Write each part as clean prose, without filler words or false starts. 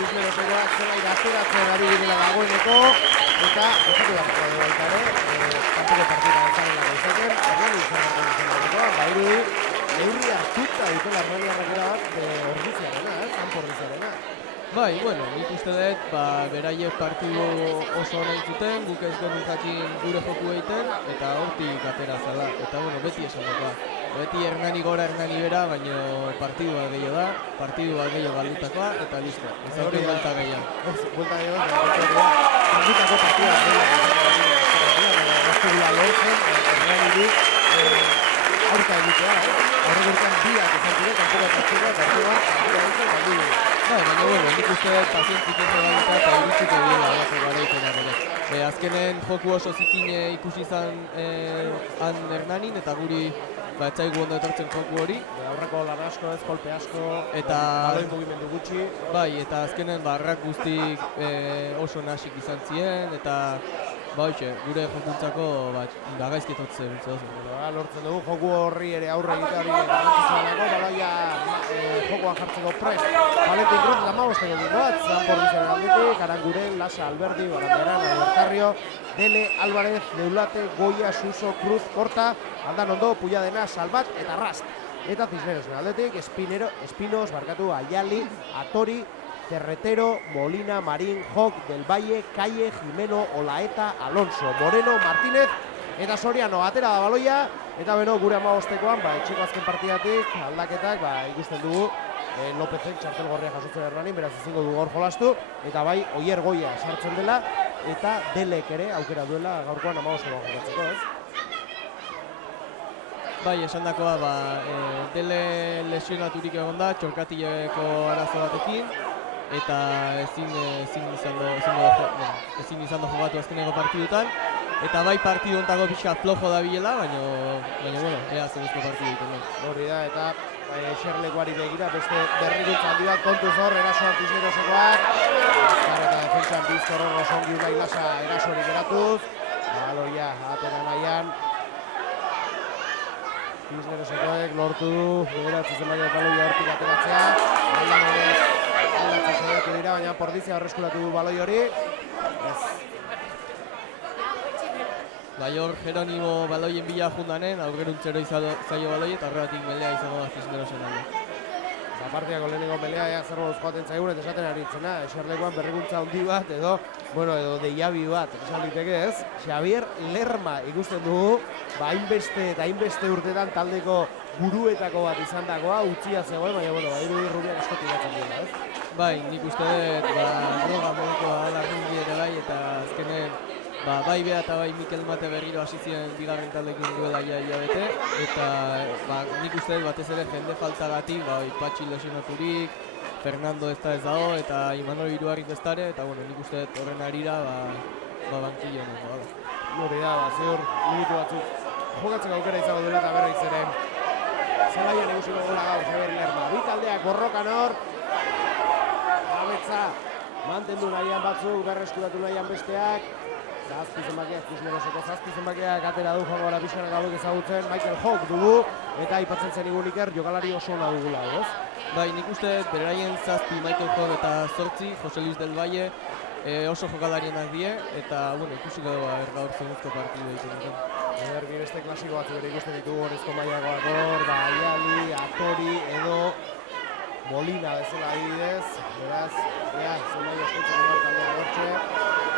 Fislerosekoak zelai ateratzen ari direla dagoeneko, eta esatu dagoa dugu baita ere, kanpoko partida ezagela izaten, Hernani izanako izanako, bairu neurri hartuta dutela Hernaniarrak erabat ordiziarena, kanpo ordiziarena. Bai, bueno, nik uste dut, beraiek partidu oso nahi zuten, guk ez genuen jakin gure joku egiten, eta hortik atera zela. Eta, bueno, beti esan dagoa. Beti Hernani gora, Hernani bera, baina partidu bat gehiago da, partidu bat gehiago galdutakoa, eta listo. Ez hori buelta gehiago. Buelta gehiago, galdutako partida dela lortzen, Hernani aurka egitea, aurregurkan biak izan zire, kanpoko partida, baina, bueno, nik uste pazientzik ez egalita eta iritsiko diela alako garaitenak ere. Azkenen joku oso zikin ikusi izan han Hernanin eta guri etxaigu ondo etortzen joku hori. Aurreko lan asko ez, kolpe asko, eta baloi mugimendu gutxi. Bai, eta azkenen arrak guztik oso nasik izan ziren, eta gure jokuntzako gaizketotzen lortzen dugu, joku horri ere aurre egitea hori garrantzitsuelako, baloia jokoan jartzeko prest. Valentin Cruz, eta magosteko dugu bat, Zanpordizaren aldetik, Aranguren, Lasa, Alberdi, Baranderan, Albertarrio, Dele, Álvarez, Deulate, Goya, Suso, Cruz, Korta, Aldan Ondo, Puyadena, Salbat eta Rast. Eta Cisnerosen aldetik, Espinos, Ayali, Atori, Terretero, Molina, Marín, Joc, Del Valle, Calle, Jimeno, Olaeta, Alonso, Moreno, Martínez, eta Soriano atera da baloia, eta beno gure amabostekoan, etxeko azken partidatik aldaketak, ikusten dugu Lopezen txartel gorria jasotzen Hernanin, beraz ezingo dugu hor jolastu, eta bai Oier Goia sartzen dela, eta Delek ere aukera duela gaurkoan amabostekoan jokatzeko, ez? Bai, esan dakoa, Dele lesionaturik egon da, txorkatileko arazo batekin, eta ezin izan jogatu azkeneko partidutan. Eta bai partidu ontako pixka flojo da bilela, baina bueno, ea zenezko partidu egiten da. Hori da, eta eserlekuari begira, beste berrikuntza handi bat kontuz hor, erasoan Cisnerosekoak. Azkar eta defentsan biztor hor osongi unai Lasa erasorik eratuz. Baloia, atera nahian. Cisnerosekoek lortu du, bederatzi zenbaia baloia hortik ateratzea. Bailan ere, aldatzen saiatu dira, baina Pordizia horreskulatu du baloi hori. Bai hor Jeronimo baloien bila jundanen, aurgeruntzero zaio baloi eta horregatik melea izango da Cisnerosen alde. Partiako lehenengo melea ea zer moduz joaten zaigun eta esaten aritzena, eserlekuan berrikuntza handi bat edo deiabi bat, esan liteke ez. Xavier Lerma ikusten dugu, hainbeste eta hainbeste urtetan taldeko buruetako bat izan dagoa, utzia zegoen, baina irudi Rubiak asko tiratzen dira, ez? Bai, nik uste dut, droga moduko ala Rubi ere bai, eta azkenen bai Bea eta bai Mikel Mate berriro hasi ziren bigarren taldekin duela hilabete, eta nik uste dut batez ere jende faltagatik, Patxi lesionaturik, Fernando ez dago, eta Imanol Iruarrik ez dare, eta nik uste dut horren harira bankillo nago. Hori da, ziur minutu batzuk jokatzeko aukera izango duela eta berriz ere zelaian egusiko gola gaur Xavier Lerma. Bi taldeak borrokan hor, abetza mantendu nahian batzuk, berreskuratu nahian besteak, zazpi zenbakiak, Cisneroseko zazpi zenbakiak atera du joan gara pixkanak hauek ezagutzen, Michael Hock dugu, eta aipatzen zen igunik jokalari oso ona dugula, ez? Bai, nik uste beraien zazpi Michael Hock eta zortzi, Jose Luis del Valle, oso jokalarienak die, eta ikusiko gaur zenuzko partidu egiten duten. Bi beste klasiko batzuk ere ikusten ditugu horrezko mailagoak hor, Ayali, Atori, edo Molina bezala adibidez, beraz, zenbait eskaintzen dugu taldea hortxe.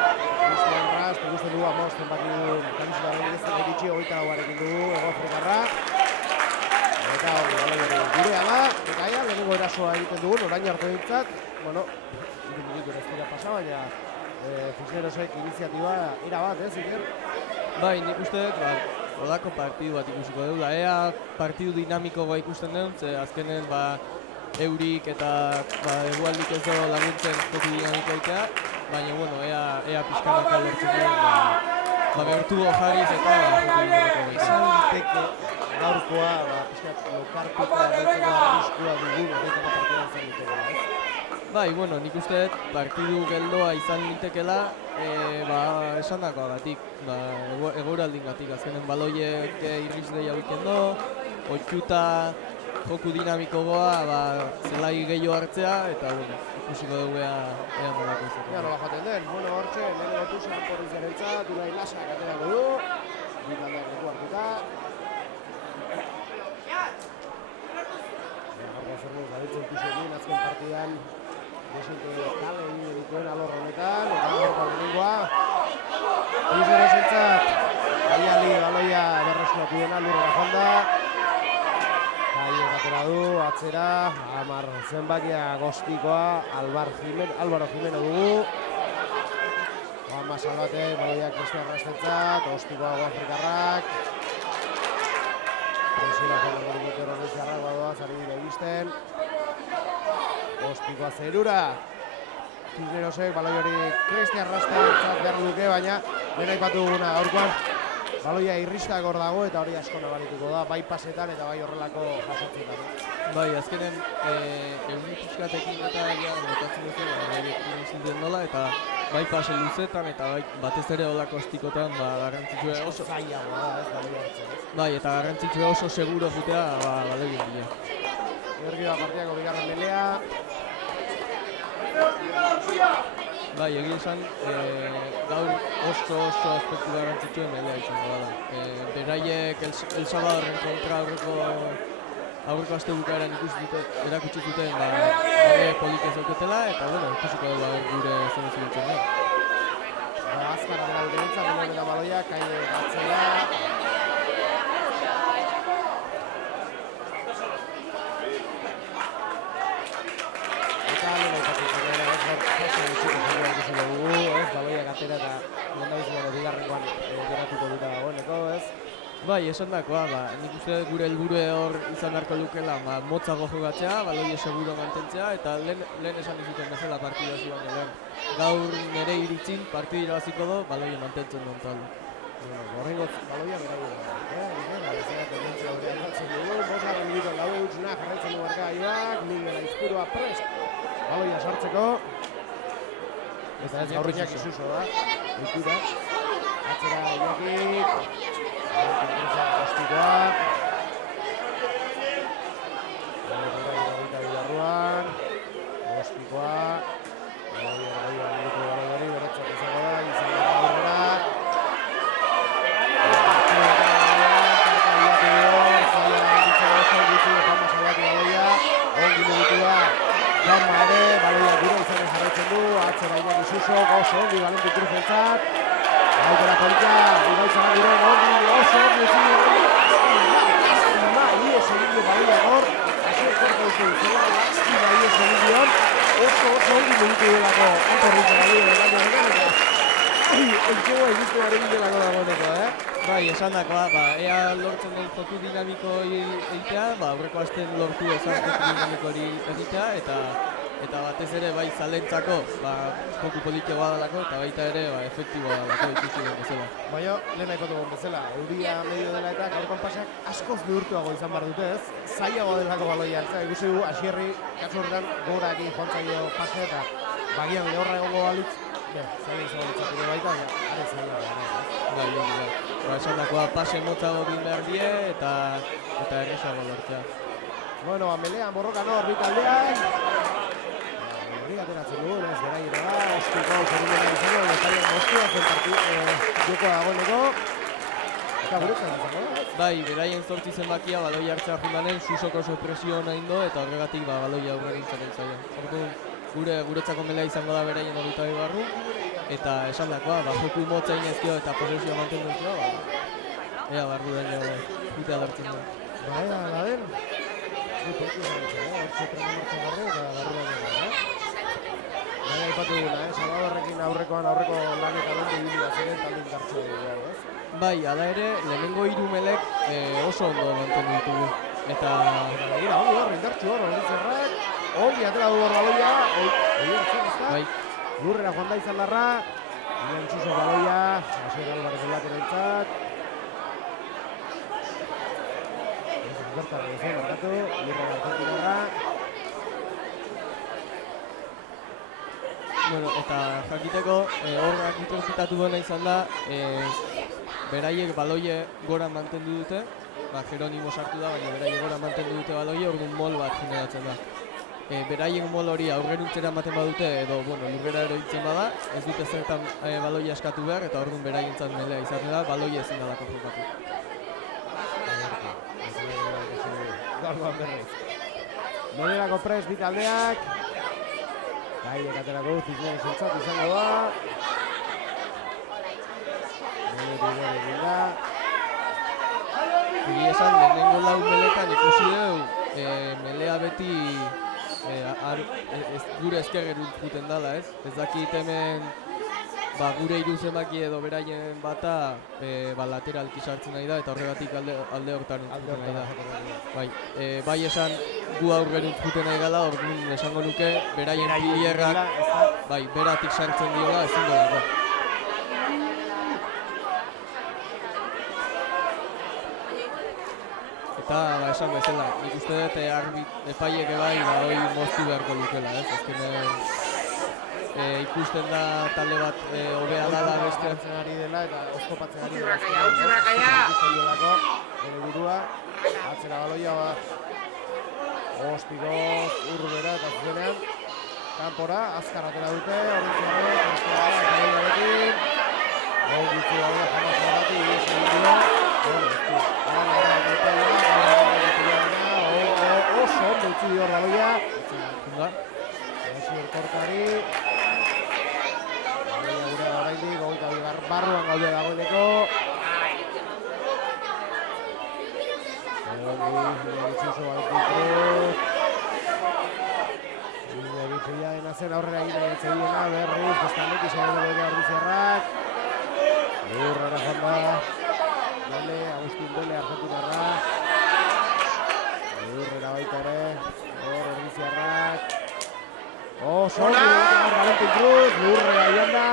Cristian Rast, ikusten dugu amabosten partidu kamiseta berezak iritsi, 24 dugu, Hego Afrikarra. Eta gurea da, eta lehenengo erasoa egiten dugun, orain arte dintzat, minutu ez dira pasa, baina Cisnerosek iniziatiba erabat, ez, Iker? Bai, nik uste dut, odako partidu bat ikusiko dugu, ea partidu dinamikoa ikusten dut, ze azkenen eurik eta egualdik ez dago laguntzen joku dinamikoa egitea, baina, ea pixkanaka lortzen dut, behartu jarriz eta joku dinamikoa egitea. Esan diteke gaurkoa, pixkat lokartuta betzeko arriskua dugun horretako partida izan ditekela, ez? Bai, nik uste dut partidu geldoa izan litekela, esan dakoagatik, egoeraldin gatik, azkenen baloiek irriz lehia wikendo, otxuta, joku dinamiko goa, zelai gehiago hartzea, eta ikusiko dugu ea nolako izan. Ja, nola joaten den, bueno, hortxe, lehenengo tusan Porriziarentzat, Unai Lasak aterako du, bi taldeak leku hartuta. Gaurko zerruz, dabiltzen tusekin, azken partidan, desente kale egin dituen alor honetan, eta gaurko lehenengoa. Porriziarentzat, Gaiali baloia berreskuratu dena lurrera jonda. Gaiek atera du, atzera, Amar zenbakia Gostikoa, Álvaro Jimeno dugu. Juanma Salbate, baloiak Cristian Rastentzat, Gostikoa Guafrikarrak. Presiona joan dut horrezarrak badoaz, ari dira egizten. Gostikoa zerura. Cisnerosek baloi hori Cristian Rastentzat behar duke, baina lehen aipatu duguna gaurkoan. Baloia irristak hor dago eta hori asko nabarituko da, bai pasetan eta bai horrelako jasotzetan. Bai, azkenen Euni Puskatekin eta notatzen duten zintzen nola, eta bai pase luzetan eta bai batez ere holako estikotan garrantzitsua oso zailagoa da, ez baloia hartzen. Bai, eta garrantzitsua oso seguro jutea balegin dira. Ergi da partiako bigarren melea. Bai, egin esan, gaur oso aspektu garrantzitsuen melea izango da. Beraiek El Salvadorren kontra aurreko aste bukaeran erakutsi zuten polik ez dauketela, eta bueno, ikusiko dugu gure zen zibiltzen da. Azkara dela dute nintzen, Milan eta baloia, Kaine batzela. Eta lehen aipatzen ere, ez dugu, ez baloiak atera eta lehendabiziko bigarrengoan geratuko dut dagoeneko, ez? Bai, esan dakoa, nik uste gure helburue hor izan beharko lukela, motzago jogatzea, baloie seguro mantentzea, eta lehen esan izuten bezala partida ziban lehen. Gaur nire iritzin partida irabaziko do, baloie mantentzen duen talde. Horrengotz baloia berago da. Ezera tendentzia horrean batzen dugu, bosgarren minutuan gaude utxuna jarraitzen du Arkaioak, Miguel Aizpurua prest baloia sartzeko. Eta ez gaurriak isuso da, ikura. Atzera Iñaki. Gostikoa. Bilarruan. Gostikoa. Beretzak izango da, izan da aurrera. Ongi mugitua, Juanma ere, baloia gure izanen jarraitzen du, atzera Iñaki Suso, oso ongi Valenti Cruzentzat. Aukera polita, iraizan diren ongi, oso ongi lastima, ies egin du baloia hor, hasi ezkorko duzu, zela lastima ies egin dion, oso ongi mugitu delako antorritza baloia dekaino denean, eta entzugu egizte garen delako dagoeneko, Bai, esan dakoa, ea lortzen den joku dinamiko egitea, aurreko asten lortu ezan joku dinamiko hori egitea, eta batez ere bai zalentzako joku politikoa dalako, eta baita ere efektiboa dalako ikusi den bezala. Baina, lehen aipatu duen bezala, euria medio dela eta gaurkoan pasak askoz bihurtuago izan behar dute ez, zailago delako baloia hartzea, ikusi du, Asierri, kasu horretan, gogorakin joantzaio pase eta bagian horra egongo balitz, zaila izan balitzatu baita, are zailago. Esan dakoa pase motzago egin behar die eta erresago lortzea. Bueno, melean borrokan hor bitaldean. Hori ateratzen dugu, ez beraira da, Ostiko zerundena izango, Letarian moztua zen jokoa dagoeneko. Eta guretzan izango da. Bai, beraien zortzi zenbakia baloi hartzea jundanen, Susoko oso presio nahi indo eta horregatik baloi aurren izaten zaila. Orduan, guretzako melea izango da beraien 22 barru. Eta esan dakoa, joku motza inezkio eta posesioa mantendu ezkio, ea barru den jutea dartzen da. Ea, la den. Hortxe trena martza garre eta barru den dira, Baina ipatu duguna, Salvadorrekin aurreko lanetan ondo ibili ziren talde indartsu dugu, ez? Bai, ala ere, lehenengo 3 melek oso ondo mantendu ditugu. Eta begira, ongi hor, indartsu hor, Olizerrak, ongi atera du hor baloia, hori hartzen, ezta? bai, Lurrera joan da izan darra, Milan Suso baloia, Asier Alvarez laterentzat. Bertarra izan, markatu, lurrera argentinarra. bueno, eta jakiteko, horrak itortzitatu duena izan da, beraiek baloie gora mantendu dute, Jeronimo sartu da, baina beraiek gora mantendu dute baloie, orduan mol bat generatzen da. beraien mol hori aurreruntzera ematen badute edo lurrera eroitzen bada, ez dute zertan baloia eskatu behar eta orduan beraientzat melea izaten da, baloia ezin dalako jokatu. Gaurkoan berriz. Nonerako prest bi taldeak. Gaiek aterako Cisneros zentzat izango da. Nore egin da. Egia esan, lehenengo lau meletan ikusi dugu, melea beti gure ezker juten dala, ez? Ez dakit hemen gure hiru zenbaki edo beraien bata lateralki sartzen nahi da eta horregatik alde hortan juten nahi da. Bai esan gu aurreruntz juten nahi gala, orduan esango nuke beraien pilierrak beratik sartzen diola ezin dolako. Eta esan bezala, nik uste dut epaiek hori moztu beharko lukela, ez? Azkenean ikusten da talde bat hobea dala beste ari dela eta oztopatzen ari dela. Ikusten duelako, bere burua, atzera baloia Ostigoz, Urbera eta zuzenean kanpora, azkar atera dute, Ordiziarrek, baloiarekin. Gol ditu hau jamaz horrati, ies egin dira. Oso ondo utzi dio baloia. Asier Kortari. Baloia gure garaitik, goita barruan gaude dagoeneko. Zen aurrera egin egin berriz, bestalek izan dugu Ordiziarrak. Urrara janda, Dele, Agustin Dele, Argentinarra. Urrera baita ere, Ordiziarrak. Sorri, Valentin Cruz, Urrera janda.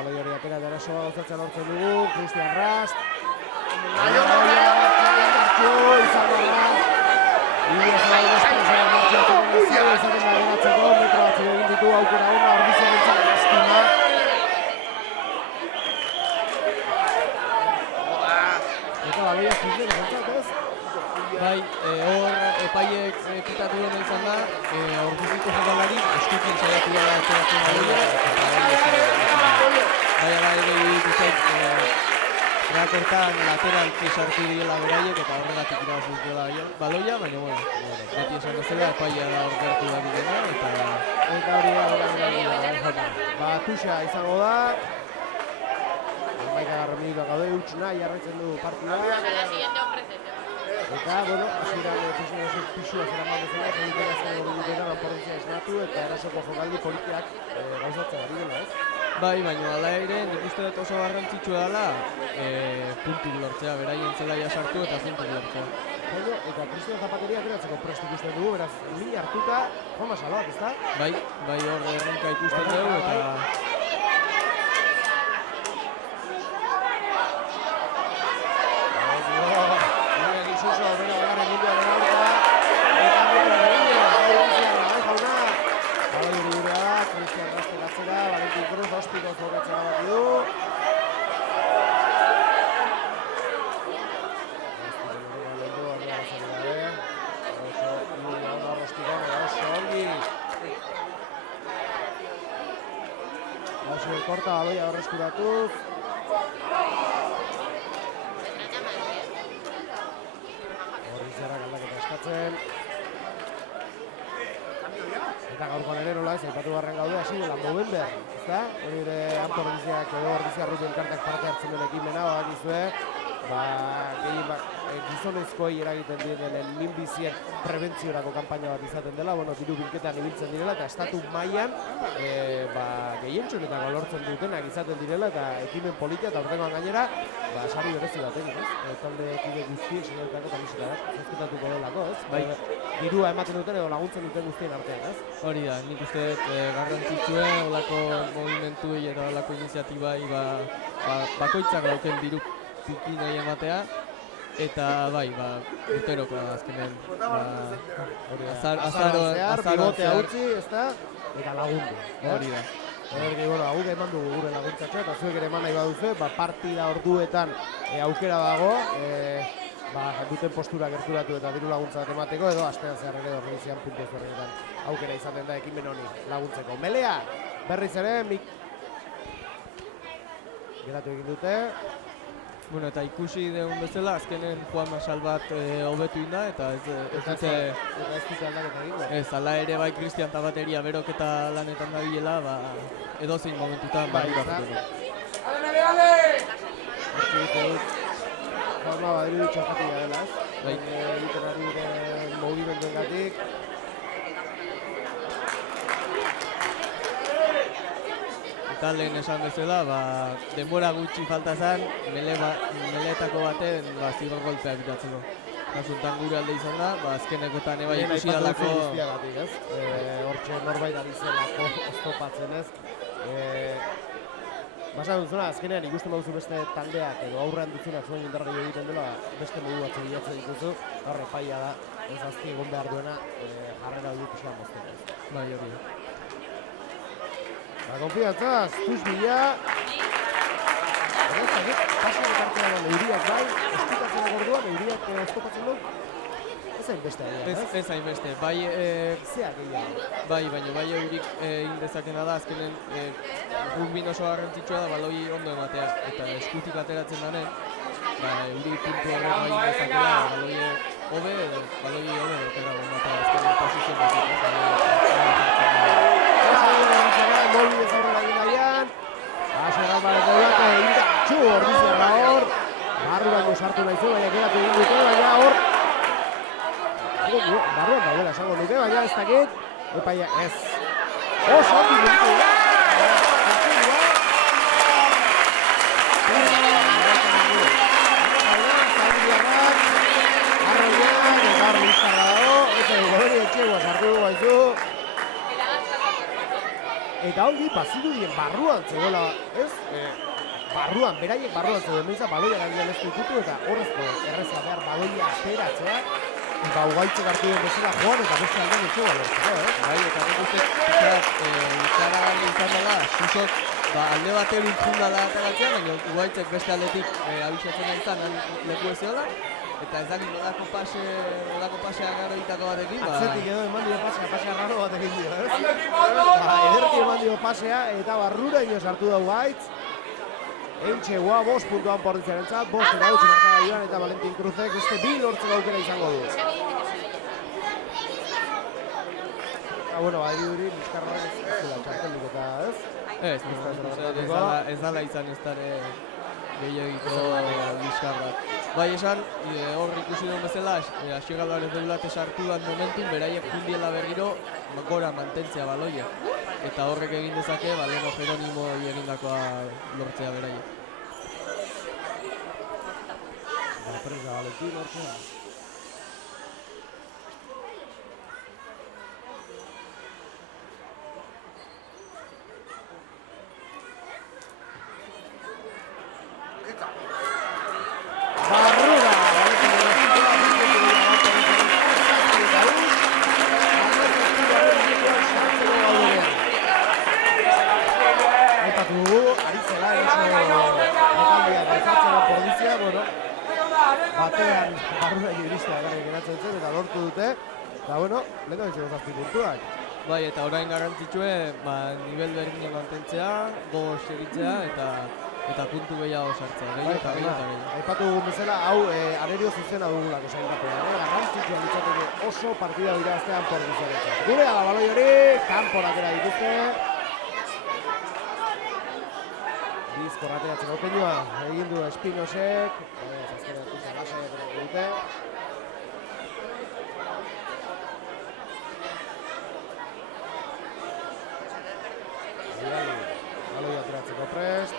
Baloi hori atera daraso gauzatzen hortzen dugu, Cristian Rast. Izaten da geratzeko, metro batzuk egin ditu aukera ona, Ordiziarrentzat lastima. Eta baloia Cisneros zentzat, ez? Hor epaiek pitatu dena izan da, Ordiziko jokalari eskukin saiatu dela ateratzen baloia. Ala ere iruditu zait, Rakortan lateralki sartu direla beraiek eta horregatik irabazuz dela baloia, baina beti esan bezala epaia da hor gertu da bidena eta hori da Tuxa izango da. 11. minutuak gaude, utxuna jarraitzen du partida. Eta, hasieran Cisneros pisua zeraman bezala, egiten azken hori dutena, Lanporrentzia esnatu eta erasoko jokaldi politiak gauzatzen ari dela, ez? Baina ala ere, nik uste dut oso garrantzitsua dela puntuk lortzea, beraien zelaia sartu eta puntuk lortzea. Eta Cristian Zapateria ateratzeko prest ikusten dugu, beraz, min hartuta, Juanma Salabak, ezta? Bai hor erronka ikusten dugu eta... Valentin Cruz, Ostigoz jokatzen abaki du. Asier Korta baloia berreskuratuz. Ordiziarrak aldaketa eskatzen. Eta gaurkoan ere nola ez, aipatu barren gaude, hasi dela Movember, ezta? Hori ere Anto Ordiziak edo Ordiziarruk elkartak parte hartzen duen ekimena, badakizue, gizonezkoei eragiten direnen minbizien prebentziorako kanpaina bat izaten dela, diru bilketan ibiltzen direla eta estatu mailan gehientxonetako lortzen dutenak izaten direla eta ekimen politia eta urtengoan gainera sari berezi bat egin, ez? Talde ekide guztiek sinatutako kamiseta bat, zezketatuko delako, ez? Dirua ematen duten edo laguntzen duten guztien artean, ez? Hori da, nik uste dut garrantzitsue, olako movimentuei eta olako iniziatibai bakoitzak dauken diru piki nahi ematea. Eta urteroko azkenen azaroan bibotea utzi, ezta? Eta lagundu. Hori da. Hau eman dugu gure laguntzatxo eta zuek ere eman nahi baduzu, partida orduetan aukera dago. duten postura gerturatu eta diru laguntza bat emateko, edo astean zehar ere horregizian puntu ezberdinetan aukera izaten da ekimen honi laguntzeko. Melea, berriz ere, geratu egin dute. Bueno, eta ikusi deun bezala, azkenen Juanma Salbat hobetu inda, eta ez dute aldaketa egingo. Ez, ala ere bai Cristian Tabateria beroketa lanetan dabilela, edozein momentutan Bai, Juanma badiru txakatia dela, ez? Bai. Egiten ari diren mugimenduengatik. Eta lehen esan bezala, denbora gutxi falta zen, meleetako baten zigor golpea bitatzeko. Kasuntan gure alde izan da, azkenekotan eba ikusi dalako... Hortxe norbait ari zelako oztopatzen ez. Basan duzuna, azkenean ikusten baduzu beste taldeak edo aurrean duzunak zuen indarra egiten dela, beste modu batzuk bilatzen dituzu, horre paia da, ez azti egon behar duena jarrera dut usan mozten ez. Bai, hori. Konfiantza, Zuz Bila. Pasa ekartzen da neuriak bai, estikatzen agorduan, neuriak oztopatzen du. Ez hainbeste ari, ez? Ez hainbeste, bai... Zeak egian. Bai, baina bai eurik indezakena da, azkenen rugbin oso garrantzitsua da baloi ondo ematea. Eta eskutik ateratzen denen, euri puntu horrek bai indezakela, baloi hobe, eta azkenen posizio Molbi ez aurrera egin nahian. Asegan bareko duak, indatxu ordizia hor. Barruan sartu nahi zu, baina geratu egin dute, baina hor. Barruan daudela esango nuke, baina ez dakit. Epaia ez. Oso handi mugitu da. Eta hori bazirudien barruan zegoela, ez? Beraiek barruan zegoen, behintzat baloia gabian ez ditutu eta horrezko erreza behar baloia ateratzeak ugaitzek hartu den bezala joan eta beste aldean ez zua lortzeko, ez? Bai, eta nik uste ikaragarri izan dela, Susok alde bater untzun dela ateratzea, baina ugaitzek beste aldetik abisatzen izan leku ez ziola. Eta ez dakit nolako pase agarroitako batekin. Atzetik edo eman dio pasea agarro batekin dio, ez? Ederki eman dio pasea eta barrura ino sartu dau gaitz. Eintxe gua, 5 puntuan porditzaren txat, 5 erautzi markada joan eta Valentin Cruzek beste 2 lortzeko aukera izango du. Bueno, badi duri, Bizkarrak ez dela txarteldik eta ez? Ez dala izan ez dara gehiagiko Bizkarrak. Bai esan, hor ikusi duen bezala, Asiega Alvarez Beulate sartu duan momentun, beraiek jundiela berriro gora mantentzea baloia. Eta horrek egin dezake, Leno Jeronimo egindakoa lortzea beraiek. Presa Valentin hortzea. Batean barrura iristea geratzen zen eta lortu dute. Eta bueno, lehen ditzeko 7 puntuak. Bai, eta orain garrantzitsue, nivel berdina mantentzea, gogo segitzea eta puntu gehiago sartzea. Gehiago. Aipatu dugun bezala, hau arerio zuzena dugulako sailkapean. Garrantzitsua litzateke oso partida irabaztean Pordiziarentzat. Gurea da baloi hori, kanpora atera dituzte. Bizkor ateratzeko keinua egin du Espinosek. Azkenean ikusten lasai ateratzen dute. Baloi ateratzeko prest.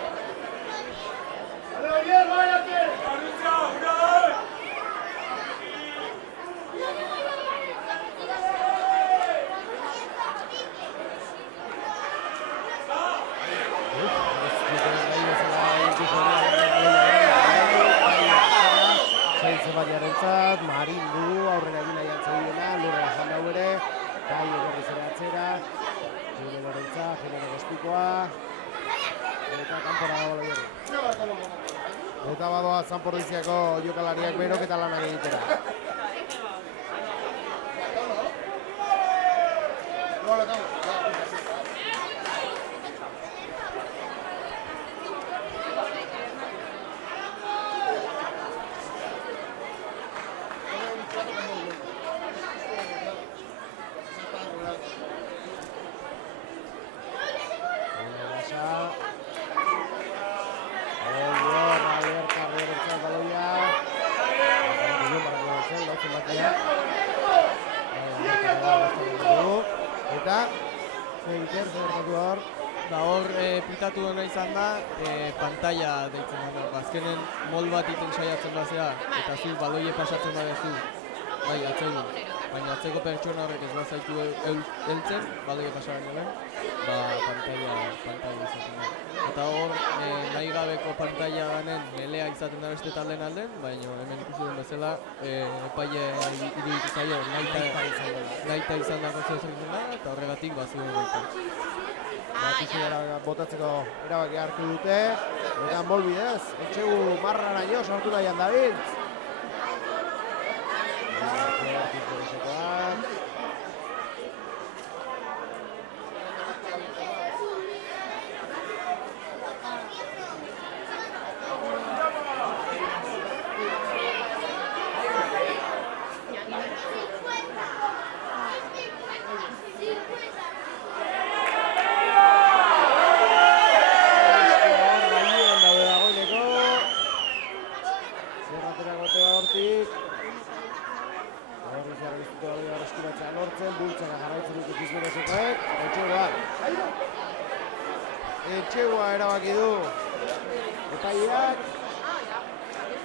Zebaiarentzat, Marin du, aurrera egin nahi atzeiena, lurra jan dau ere, gai egerri zera atzera, Generorentza, Genero Gestikoa, eta kanpora dago lehiorik. Eta badoa Zanpordiziako jokalariak beroketa lanak egitera. Pitatu dena izan da, pantalla deitzen da. Azkenen mol bat iten saiatzen bazea, eta zu baloie pasatzen badezu, bai, atzeko. Baina atzeko pertsona horrek ez bazaitu heltzen, baloie pasaren dela, ba, pantalla izaten da. Eta hor, nahi gabeko pantalla ganen melea izaten da beste taldeen alden, baina hemen ikusi den bezala, epaile iruditu zaio, nahita izan dago zegoen da, eta horregatik bazuen goita. Botatzeko erabaki hartu dute, eta molbidez, etxegu marraraino sortu nahian David. Etxegua erabaki du epaileak.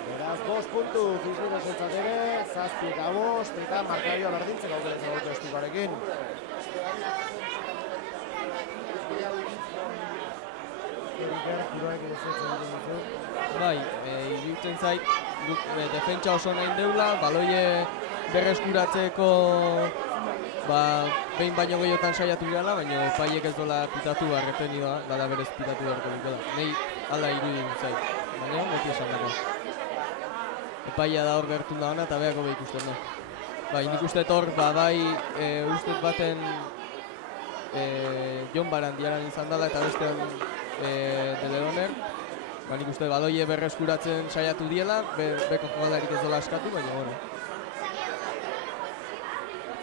Beraz, 5 puntu Fisbirresentzat ere, 7 eta 5, eta markario berdintzeko aukera izango dute Estikoarekin. Bai, iruditzen zait, defentsa oso nahi deula, baloie berreskuratzeko behin baino gehiotan saiatu gara, baina epaiek ez dola pitatu barreten da, bada berez pitatu beharko dukela. Nei ala iruditzen zait, baina beti esan dago. Epaia da hor gertun da hona eta behako behik usten da. Bai, nik uste hor, bai, uste baten Jon Barandiaran izan dela eta bestean De Leoner. Nik uste baloie berreskuratzen saiatu diela, beko jogalarik ez dola askatu, baina bueno.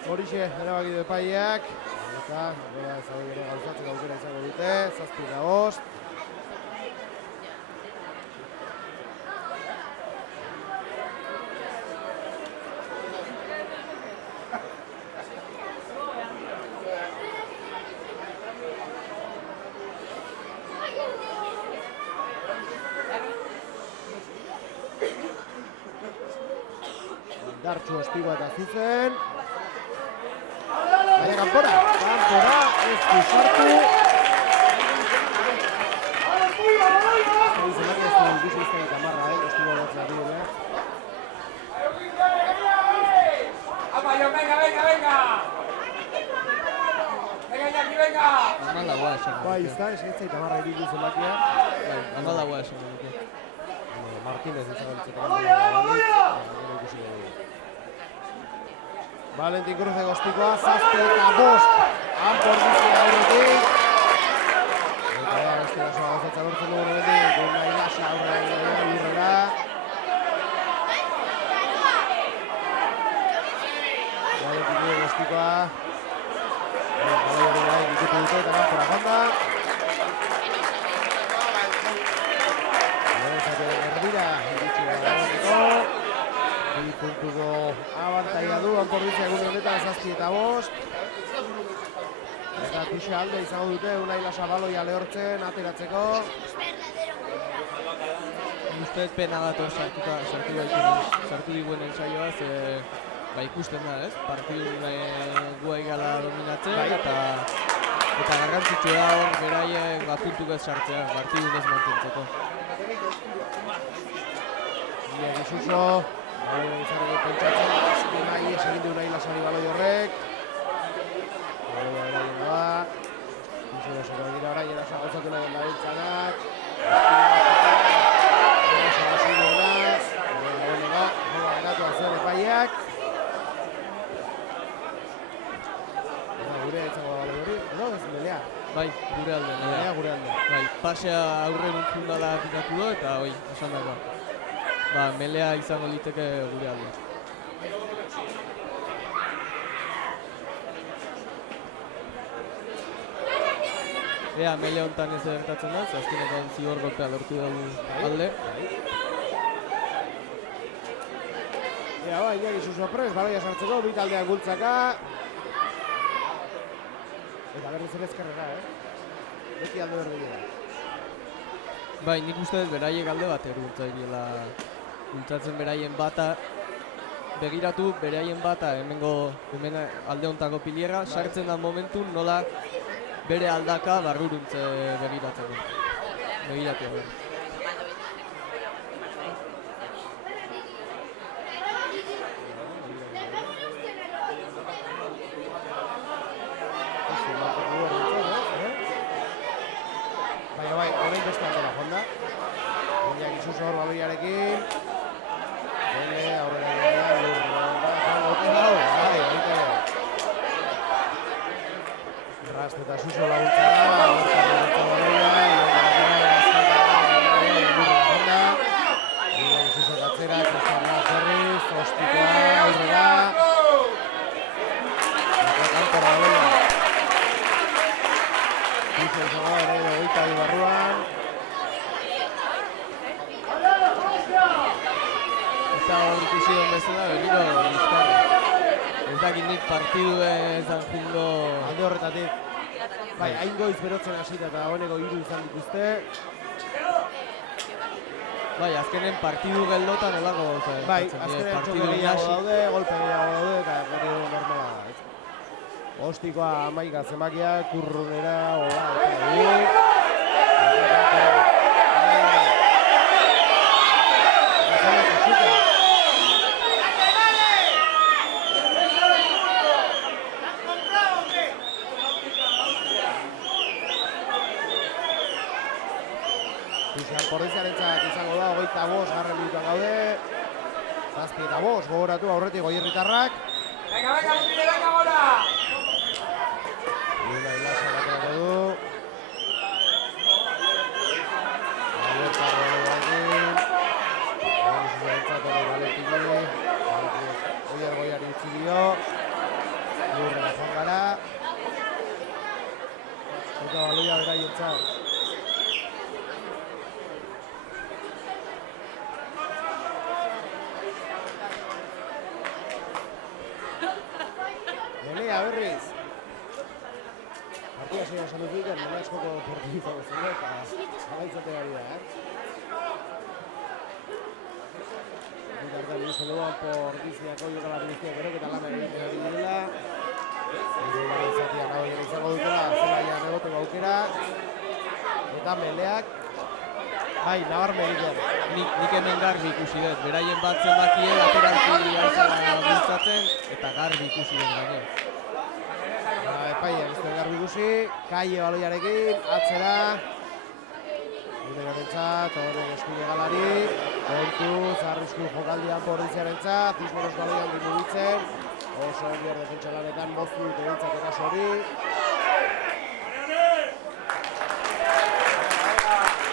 Horixe, erabaki du epaileak, eta ezagoi ere gauzatzeko aukera izango dute, 7 eta 5. Dartxu Estiba eta Zuzen. Baina kanpora ez du sartu. Zenak ez du ikusi izten tamarra, Estiba batzea dure. Amalagoa esan dut. Bai, izta, esetzei tamarra iridu zenbakia. Amalagoa esan dut. Martínez izagalitzeko ikusi dugu. Valentin Cruz egostikoa, 7 eta 5. Anpordizia aurretik. Eta beste oso gauzatza lortzen dugu nebetik. Unai Lasa aurrera. Valentin Cruz egostikoa. Baloi hori gai ikutu dute eta kanpora janda. Erdira, iritsi gara. 2 puntuko abantaia du, Anpordizia egun honetan 7 eta 5. Eta pixa alde izango dute, Unai Lasa baloia lehortzen, ateratzeko. Usteet pena dator sartu diguen ensaioa, ikusten da, ez? Partidun guai gala dominatzen, eta garrantzitsua da hor beraiek puntuk ez sartzea, partidun ez mantentzeko. Ia Gisuso, izarreko pentsatzen, nahi esegin du Unai Lasari baloi horrek. Baloia beraien da. Gisuso zero dira orain, erasoa gauzatu nahi dabiltzanak. gaudez, Melea. Bai, gure alde. Melea gure alde. Bai, pasea aurren untzun dala pinatu du eta hoi, esan dago. Ba, Melea izango liteke gure alde. Ea, Melea hontan ez gertatzen da, azkeneko zigor golpea lortu dugu alde. Ea, bai, Iñaki Suso prest, baloia sartzeko, bi taldeak gultzaka. Eta berriz ere ezkerrera, Beti alde berdinera. Bai, nik uste dut beraiek alde bat erurtzaiela bultzatzen beraien bata. Begiratu beraien bata hemen alde hontako piliera, sartzen da momentu nola bere aldaka barruruntze begiratzeko. Begiratu hori. Bai, orain beste aldera jonda. Iñaki Suso hor baloiarekin. Bele, aurrera dira, Rast eta Suso laguntza da, Iñaki Suso gatzera, Cristian Lazerriz, Ostikoa, aurrera. Kanpora baloia. Suso izango da, ere, 22 barruan. Eta hor ikusi den bezala, berriro bizkarra. Ez dakit nik partidu ezan jungo... Alde horretatik. Bai, hain goiz berotzen hasita eta honeko 3 izan dituzte. Bai, azkenen partidu geldotan olako gauza. Bai, azkenen txoke gehiago daude, golpe gehiago daude, eta gero normala da. Ostikoa 11 zemakia, kurrunera, hola, eta Pordiziarentzat izango da, 25 minutuan gaude. 7:05 gogoratu aurretik Goierritarrak. Venga, gora! Luna Ilasa bateako du. Alerta gogorakin. Zuzentzat hori Valentini. Goiari utzi dio. Lurrera joan gara. Eta baloia beraientzat. Melea berriz. Partida zein esan dut egiten, Melea eskoko portigizago zen eta alaitzate gari da, Bitartan egizten duan Portiziako jokalari guztiak eroketa lan egiten ari direla. Zeraren zatian hau izango dutela, zelaian egoteko aukera. Eta Meleak, bai, nabarmen egiten. Nik hemen garbi ikusi dut, beraien bat zenbakie lateralki aizela bultzatzen eta garbi ikusi dut gainera. Epaiak ez dut garbi ikusi, Kaie baloiarekin, atzera. Gure garentzat, horrek eskide galari. Kontuz, arrisku jokaldian Pordiziarentzat, Zizmoros baloian dimuditzen. Oso ondiar defentsa lanetan moztu dut egintzat eraso hori.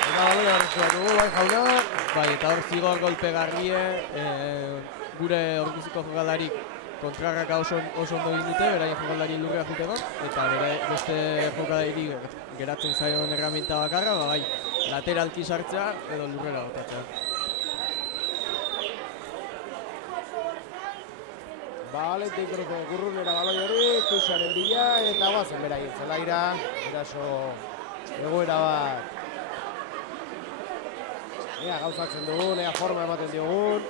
Eta baloia horretzuak dugu, bai jauna. Bai, eta hor zigor golpe garrie, gure orkiziko jokalarik kontrarraka oso ondo egin dute, beraien jokalari lurrea juteko, eta beste jokalari geratzen zaion erraminta bakarra, bai, lateralki sartzea edo lurrera botatzea. Valentin Cruze gurrunera baloi hori, Tuxaren bila, eta guazen beraien zelaira, eraso egoera bat. Ea gauzatzen dugun, ea forma ematen diogun.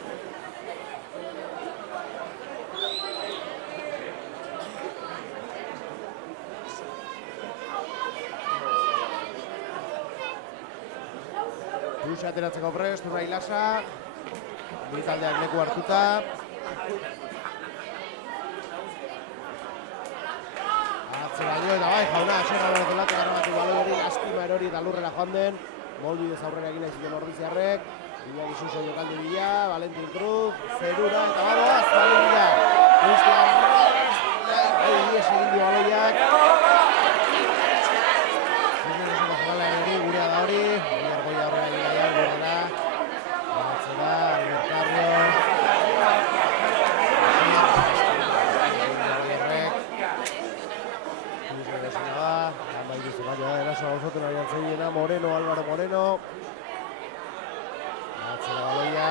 Tuxa ateratzeko prest, Unai Lasa. Bi taldeak leku hartuta. Atzera dio eta bai, jauna, aserra berdelatu garrabatu baloi hori, lastima erori eta lurrera joan den. Moldu bidez aurrera egin nahi zuten Ordiziarrek. Iñaki Suso jokaldi bila, Valentin Cruz, Zerura eta badoaz, Valeria. Cristian Rast, ies egin dio baloiak. Moreno, Álvaro Moreno. Atzera baloia.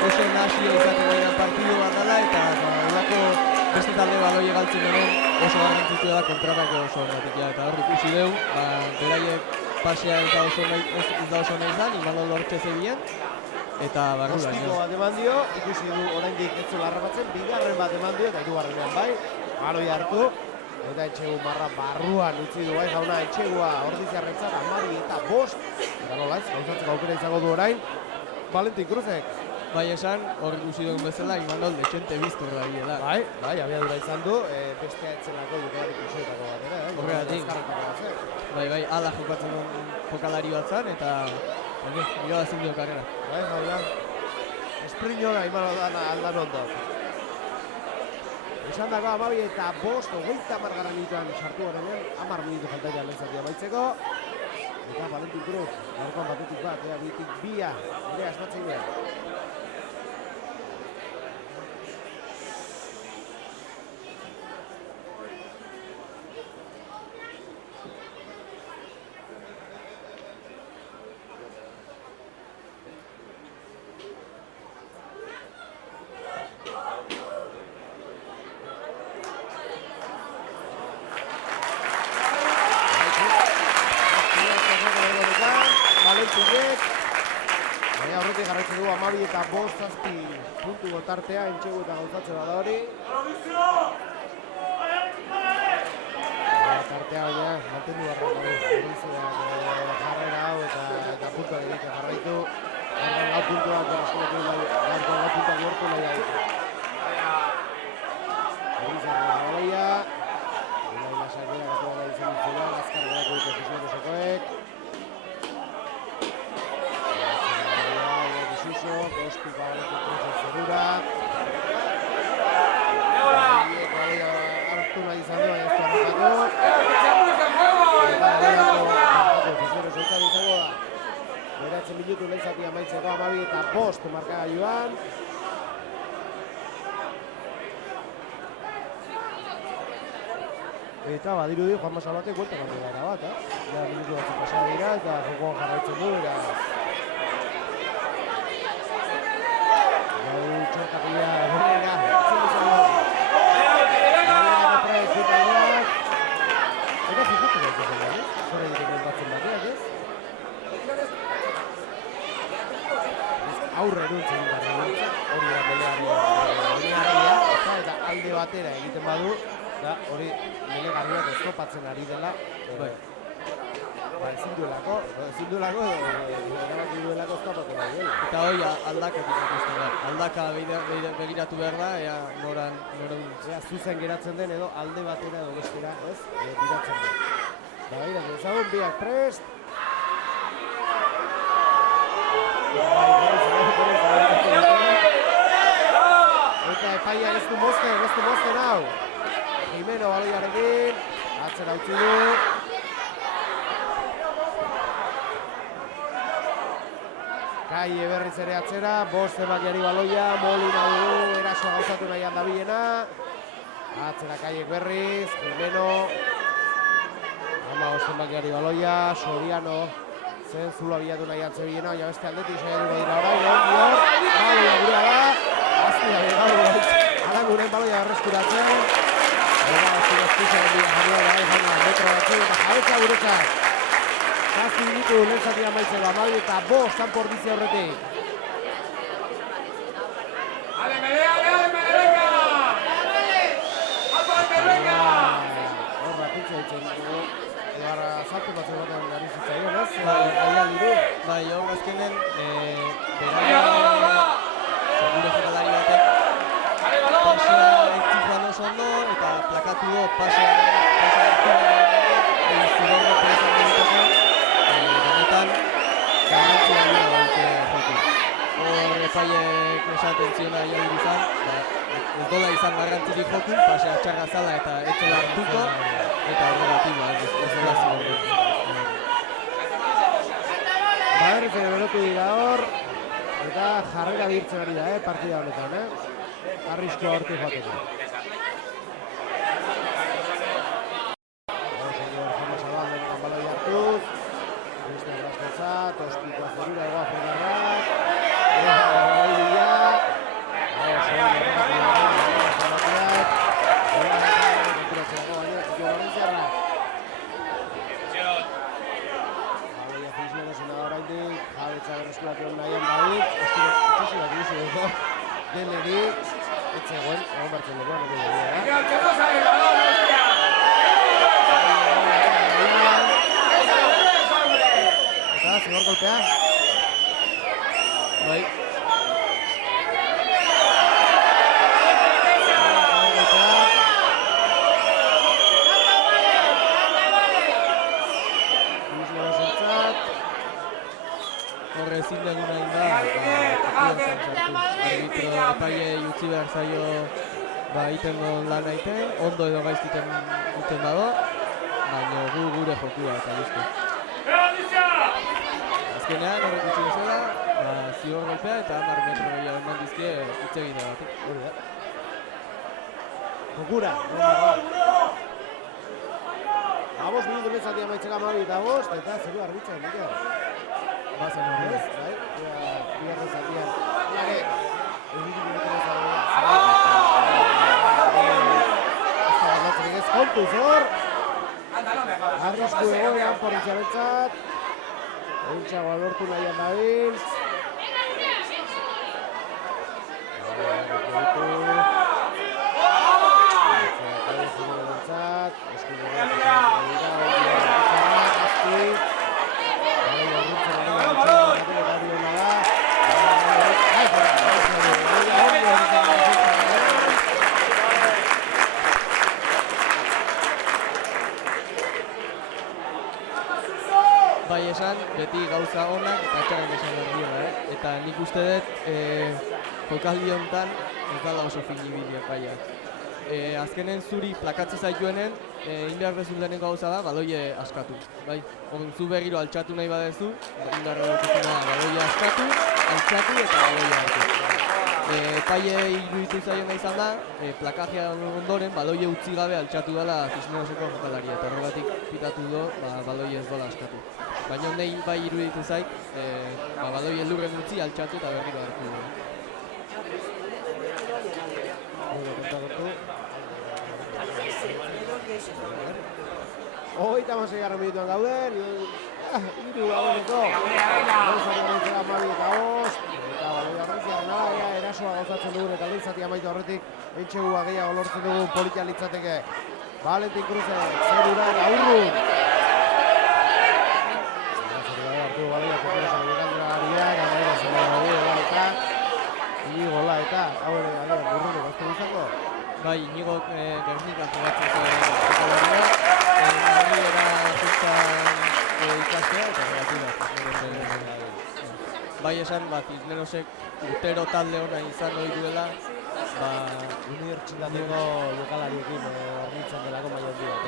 Oso nasia izaten dira partidu bat dela eta horrelako beste talde baloi galtzen denen oso garrantzitsua da kontrarako oso horretik eta hor ikusi dugu, beraiek pasea ez da oso nahi izan, Imanol Lortxe zebilen eta barru baino. Ostiko bat eman dio, ikusi du oraindik ez zula harrapatzen, bigarren bat eman dio eta hirugarrenean bai, baloi hartu eta Etxegu marra barruan utzi du bai jauna Etxegua Ordiziarrentzat 12 eta 5 eta nola ez, gauzatzeko aukera izango du orain Valentin Cruzek. Bai esan, hor ikusi dugun bezala, Imanol dexente biztor da biela. Bai, abiadura izan du, bestea etzenako dukarik usoetako batera, Horregatik. Bai, ala jokatzen duen jokalari bat zan, eta gira ezin dio karrera. Bai, jauna, espriñora Imanol aldan ondo. Esan dago 12 eta 5, 30 minutuan sartu garenean, 10 minutu faltaia lehizatia baitzeko. Eta Valentin Cruz, gaurkoan batetik bat, bitik bia, ere asmatzen duen. Jarraitzen du 12 eta 5 puntu gotartea, Etxegu eta gauzatzen da hori. Tartea baina, mantendu barra jarrera hau eta puntuak egiten jarraitu. Gaurkoan 4 puntuak lortu nahi da. Horizen da baloia. Ilai lasakera gatu gara izan dutzela, azkar garako dute fusioen esokoek. Ostiko Valentin Cruzek zerura. Hartu nahi izan du, baina ez du harrapatu. Eta lehiako fusioen esoetan izango da. 9 minutu lehizatia amaitzeko 12 eta 5 markagailuan. Eta badirudi Juan Masalbatek buelta kandilara bat, ja minutu batzuk pasada dira eta jokoan jarraitzen du, beraz. Txorkapila horrega, zin izango. Eta fijatu da izan da, zora egiten batzen bateak, ez? Aurre eduntzen barra eduntzen, hori da melegarria, eta alde batera egiten badu, da hori melegarriak oztopatzen ari dela. Ezin duelako erabaki duelako oztopatu nahi. Eta hori aldaketik ikusten da. Aldaka begiratu behar da, ea noran zuzen geratzen den edo alde batera edo bestera, ez? Biratzen den. Da behiratzen ezagun, biak prest. Eta epaiak ez du mozten hau. Jimeno baloiarekin, atzera utzi du. Kaie berriz ere atzera, 5 emakiari baloia, Molina dugu, erasoa gauzatu nahi handabilena. Atzera Kaiek berriz, Jimeno. 5 emakiari baloia, Soriano. Zen zulo bilatu nahi antzebilena, baina beste aldetik saiatuko dira orain, baloia gura da. Aztia begau Aranguren baloia berreskuratzen. Eta aztia jarria da, metro batzu eta jabetza guretzat. 7 minutu lehenzatik amaitzeko, 12 eta 5 kanpo ordizia horretik. ¡Ale, venga! Horra, pintza ditzen dugu. Ebarra salto batzuk batean gari zitzaion, ez? Gaia diru. Bai, hor azkenen, segure jokalari batek pasea entzifan oso ondo eta plakatu do pasea zidorro prezan egiteko benetan garrantzia dira baute joku. Hor epaiek esaten ziona jaur izan, ez dola izan garrantzirik joku, pasea txarra zala eta ez dola hartuko, eta horregatik ez dola zigorretu. Berriz ere berotu dira hor, eta jarrera birtzen ari da, partida honetan, arriskua hortu joateko. Baloi hartuz, Cristian Lascotzat, Ospikoa zerura, egoa fregarrak, jabetza berreskuratu nahian David, itxasi bat duzu dugu, deneri, etzegoen, egon bertzen dugu, eta zigor golpea. Bai. Horre ezin deguna inda, arbitro epaile utzi behar zaio egiten lan aiten, ondo edo gaiztiten duten dago, baina gure jokua eta listo. Azkenean horrek utzi bezala, zigor golpea eta 10 metro gehiago eman dizkie hitz egite batik. Jokura, Abos minutu lezatia maitzela 12 eta zeru arbitza Mikel. Bazen hori ez? Bai, bigarren zatian. Lage, egitik minutu lezatia. Ez kontuz hor. Arrisku egoean Porriziarentzat. Eltsagoa lortu nahian dabiltz. Bai esan, beti gauza onak eta txarrak esan behar dira, Eta nik uste dut, jokaldi honetan ez dala oso fin ibilia paiak. Azkenen zuri plakatze zaituenen, indar bezun lehenengo gauza da, baloie askatu. Bai, zu berriro altxatu nahi badezu, indarra dutuzuna baloie askatu, altxatu eta baloie hartu. Epaile iruditu zaiona izan da, plakajea ondoren baloie utzi gabe altxatu dela Cisneoseko jokalaria, eta horregatik pitatu do, baloie ez dola askatu. Baina nahi bai iruditu zait, baloie lurren utzi altxatu eta berriro hartu du. Hogeita hamaseigarren minutuan gauden, hiru dagoeneko. Eta baloia horretziak nabaia erasoa gauzatzen dugun eta lehen zati amaitu horretik entxegua gehiago lortzen dugun politia litzateke. Valentin Cruze, zerura gaurrun. Zerura hartu baloia koperosan egitandra ariak, amaira zerura eta Inigo eta hau ere burrune gazte izango. Bai, Inigo Gernika jogatzeko jokalaria, nari era justan ikastea eta negativa. Bai esan, Cisnerosek urtero talde hona izan hori duela, unibertsitateko jokalariekin hornitzen delako maio handi bat.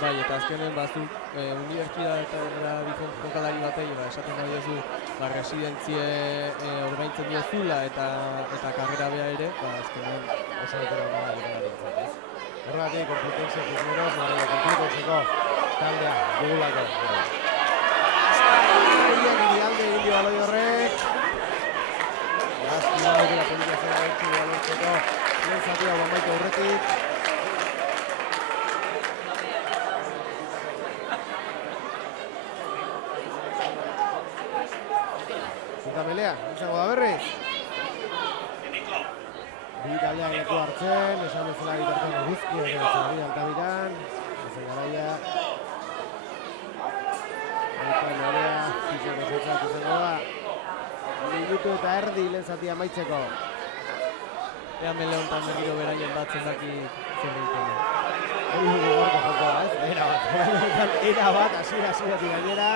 Bai, eta azkenen batzuk unibertsitatera bizon jokalari batei esaten nahi duzu residentzie ordaintzen diozula eta karrera beha ere, azkenen oso dutera hona jokalarientzat. Horregatik, Complutense Cisneros, Complutentzeko taldea dugulako. Irialde egin dio baloi horrek. Gaztia aukera politia zen gaitzu balontzeko lehen zatia bamaitu horretik. Eta melea, izango da berriz. Bi taldeak leku hartzen, esan bezala bitartean eguzki egin ari altabiran. Ezen garaia. Eta melea, izango zetzat izango da. Minutu eta erdi lehen zatia amaitzeko. Ea mele honetan berriro beraien batzen daki zer egiten. Hori gorko jokoa, ez? Era bat, hasieratik gainera.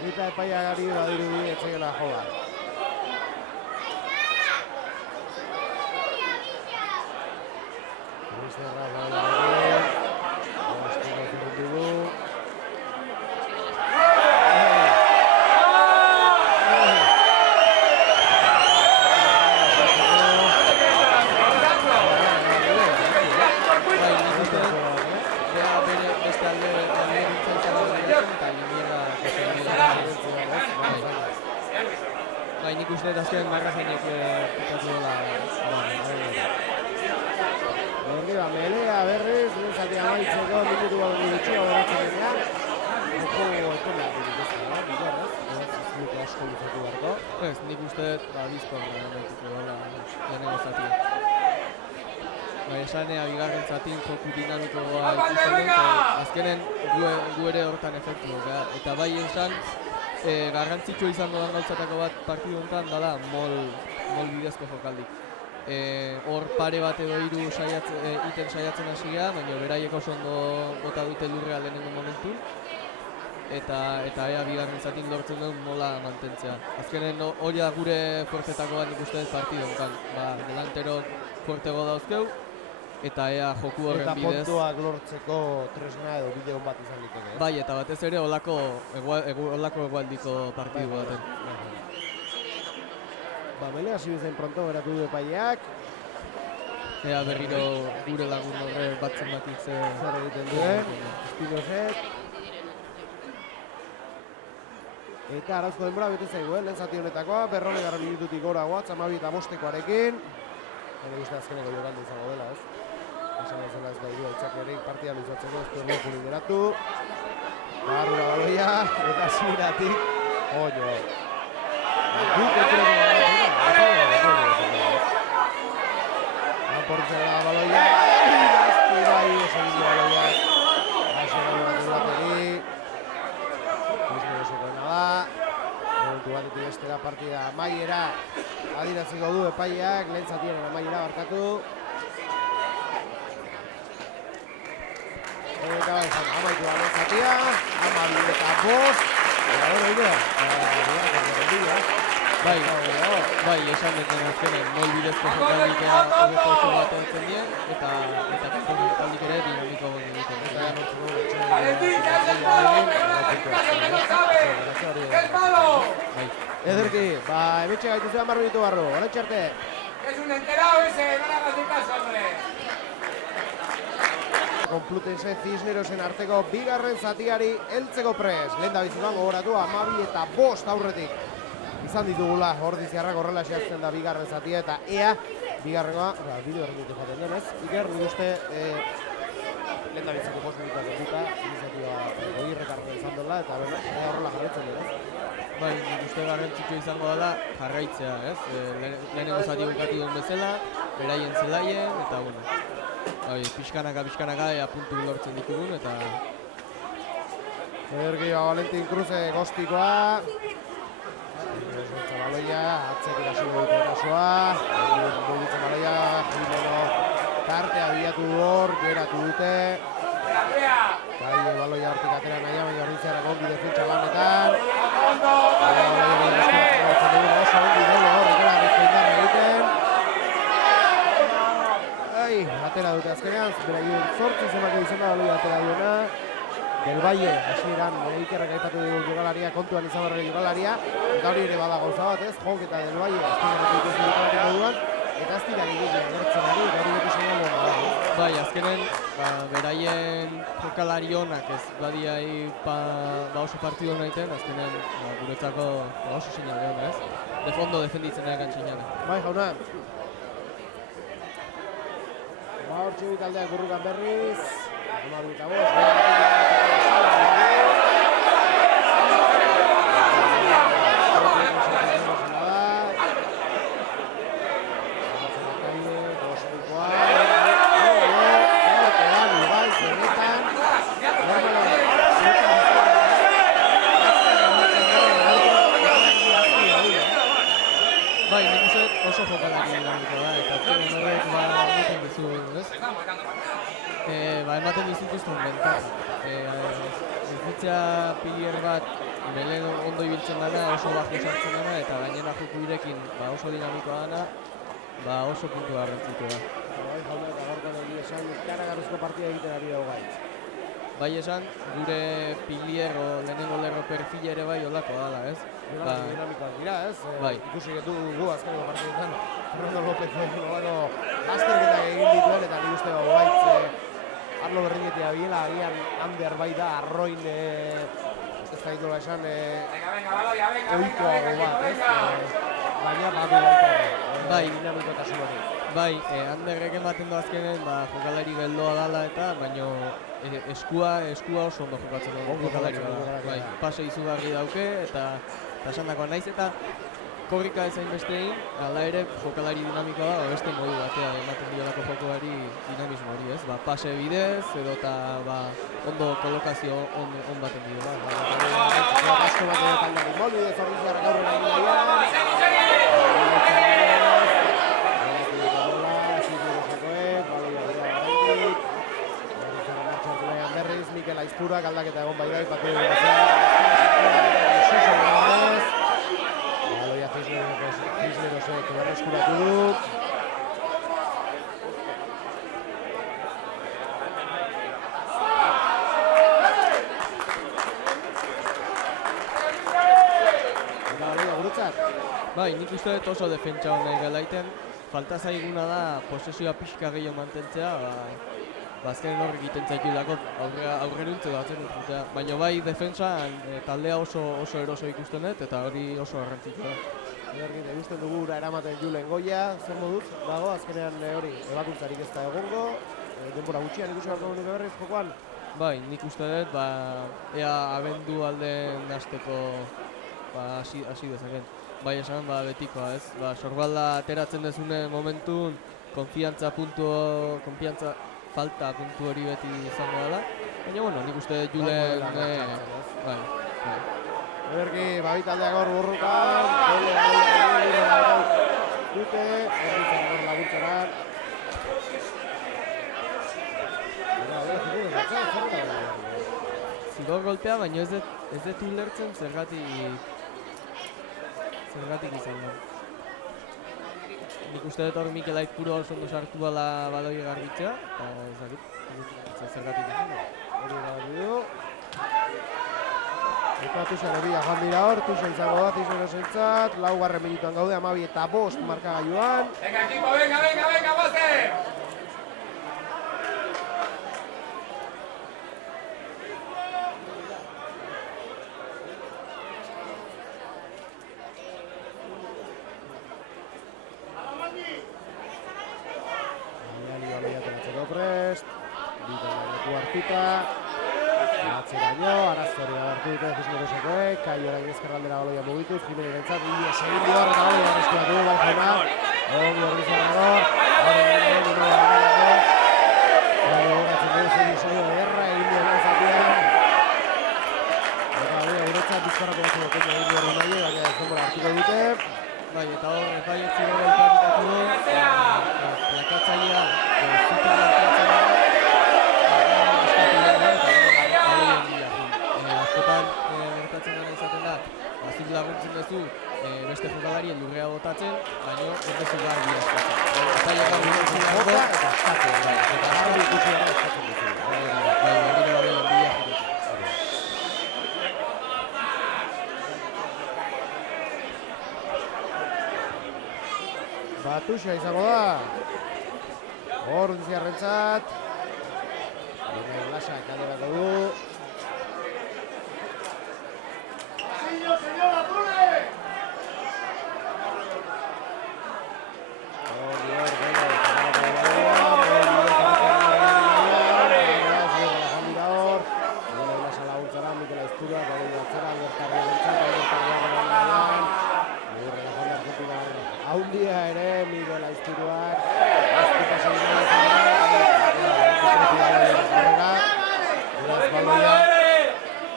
Eta epaia gari badirudi etzegela joa. Zerra baloiarekin. Ostiko zirut dugu. Nik uste azken marrazenik pikatu dela. Melea berriz, lehen zati amaitzeko, minutu bat gutxia beratzen denean. Joko ekonak dituzte, bigarrez, zuzuko asko luzatu beharko. Ez, nik uste bizkor amaituko dela lehenengo zatia. Esanea bigarren zatin joku dinamikoa ikusten dut, azkenen gu ere hortan efektu. Eta bai esan, garrantzitsua izango den gauzatako bat partidu honetan dala mol bidezko jokaldik. Hor pare bat edo hiru iten saiatzen hasia, baina beraiek oso ondo bota dute lurrea lehenengo momentu. Eta ea bigarren zatin lortzen duen mola mantentzea. Azkenen hori da gure fuertetako bat nik uste partidu honetan. Delantero fuertego dauzkeu, eta ea joku horren bidez. Eta puntuak lortzeko tresna edo bide hon bat izan liteke. Bai, eta batez ere holako egualdiko partidu baten. Melea hasi bezain pronto geratu du epaileak. Ea berriro gure lagun horre batzen bakitze zer egiten duen. Espinozek. Eta arauzko denbora bete zaigu, lehen zati honetakoa, 40 minututik gora goatz, 12:05-arekin. Hore uste azkeneko jokaldi izango dela, ez? Esan ez dela ez baidu aitzakiarik partia luzatzeko, ez du erlojurin geratu. Barrura baloia, eta ziratik, oño. Portzen da baloia, bai, esan ditu baloiak. Aixo bat bateri. Momentu batetik bestera partida amaiera adieraziko du epaileak, lehen zatiaren amaiera barkatu. Eta amaitu da lehen zatia, 12:05. Bai, esan duten azkenen mol bidezko jokaldikea hobeto oso bat entzen dien, eta jokaldik ere dinamiko gondi duten. Ederki, emetxe gaitu zean barru barru, hori txarte. Es un enterado ese, no le hagas caso, hombre. Complutense Cisnerosen arteko bigarren zatiari heltzeko pres. Lehen da bizutan gogoratu 12:05 aurretik. Izan ditugula ordiziarrak horrela xeazten da bigarren zatia eta ea bigarrengoa, bideo errenditu jaten denez. Iker, nik uste lehen da biziko posibilitat duta, iniziatiba goirrekarko izan dela eta horrela jarretzen denez. Bai, nik uste garrantzitsua izango dela jarraitzea, ez? Lehenengo zati bukatu duen bezala, beraien zelaien, eta bueno. Pixkanaka, ea puntu lortzen ditugun, eta... Ederki, Valentin Cruze gostikoa. Baloia, atzetik hasi dute erasoa. Mugitzen baloia, Jimeno tartea bilatu hor, geratu dute. Baloia hortik atera naia, baina horritzearak ongi defentsa lanetan. Oso ongi dole hor, ekela bizkoindarra egiten. Atera dute azkenean, beraien zortzi zemako izan da baloia atera duena. Del Valle, hasieran Ikerrek aipatu dugu jokalaria, kontuan izan barren jokalaria. Eta hori ere bada gauza bat, ez? Jonk eta Del Valle, azkenean ikusten jokalaria moduan. Eta ez dira egitea gertzen ari, eta hori beti seinale hona da. Bai, azkenen, beraien jokalari honak ez badiai oso partidu hona egiten, azkenen guretzako oso seinale hona, ez? De fondo defenditzen egan seinale. Bai, jauna. Hor txubi taldeak burrukan berriz. 12:05. Bai, nik uste oso jokalari dinamiko da, eta azken horrek ematen dizu, ez? Ematen dizituzten bentak. Ezitzea pilier bat belen ondo ibiltzen dana, oso bajo sartzen dana, eta gainera joku irekin oso dinamikoa dana. ba oso puntu garrantzitsua da. Bai, jauna, eta gaurkoan egia esan, ikaragarrizko partida egiten ari dago gaitz. Bai esan, gure pilier o lehenengo lerro perfil ere bai olakoa dela, ez? Dinamikoak dira, ez? Bai. Ikusi gu azkeneko partidetan Fernando López nolako lasterketak egin dituen, eta nik uste gaitz Arlo berdinetia biela, agian Ander bai da, arroin ez da itola esan oikoago bat, ez? Baina badu Bai. dinamikotasun hori. Bai, Anderrek ematen du azkenen, ba, jokalari geldoa dela eta, baino eskua oso ondo jokatzen du jokalari bada. Bai, pase izugarri dauke eta esandakoa naiz eta korrika ezain bestein, hala ere jokalari dinamikoa da, beste modu batea ematen diolako jokoari dinamismo hori, ez? Ba, pase bidez edo eta ba, ondo kolokazio on baten diola. Asko bat edo taldeari molbidez horriz jarrak aurrera egin berriz, Mikel Aizpurak aldaketa egon bai da, ipatu dugu Baloia Cisnerosek berreskuratu du. Baloia gurutzat. Bai, nik uste dut oso defentsa hona egalaiten, falta zaiguna da posesioa pixka gehiago mantentzea, azkenen horrek egiten zaitulako aurrerultze batzen dut. Baina bai defentsan taldea oso eroso ikusten dut eta hori oso garrantzitsua da. Bergin, ikusten dugu ura eramaten Julen Goia, zer moduz dago, azkenean hori ebakuntzarik ez da egongo, denbora gutxian ikusi beharko nuke berriz jokoan. Bai, nik uste dut, ea abendu alden hasteko hasi dezaken. Bai esan, betikoa ez, sorbalda ateratzen dezune momentun, konfiantza falta puntu hori beti izango dela, baina bueno, nik uste Julen bai. Eberki, babi taldeak hor borrokan, dute, horritzen hor laguntzaran. Zigor golpea, baina ez dut ulertzen zergatik izan da. Nik uste dut hor Mikel Aizpuru oso ondo sartu bala baloi garbitzea, eta zergatik izan da. Hori erabaki du. Eta Tuxan ebila joan dira hor, Tuxan izango da, Cisnerosentzat, laugarren minutuan gaude, 12 eta 5 markagailuan. Venga, equipo, venga, pase! Prest, bitaineko hartuta, atzeraino, arazori hartu dute Cisnerosekoek, Kai orain ezkerraldera baloia mugituz, Jimenez-entzat, Ilias egin dior, eta baloia berreskuratu du, bai jauna, ongi hor bizarrador, horatzen dugu zein saio ederra, egin dior nazatian, eta baloia guretzat bizkarratu batzu dut egin dior nahi, baina ez denbora hartuko dute. Bai, eta hor, bai ez zirela ipakitatu du, plakatzailea, zutik mantentzen da, askotan gertatzen dena izaten da, zuk laguntzen duzu beste jokalarien lurrea botatzen, baina ez duzu garbi askatzen. Eta jaka gure zirako, eta askatzen, eta garbi ikusi gara askatzen duzu. Bai, gire gabe lanbila jokatu. Batuxa izango da. Hor Unziarrentzat. Lasak alderako du. Haundia ere, Miguel Aizpuruak,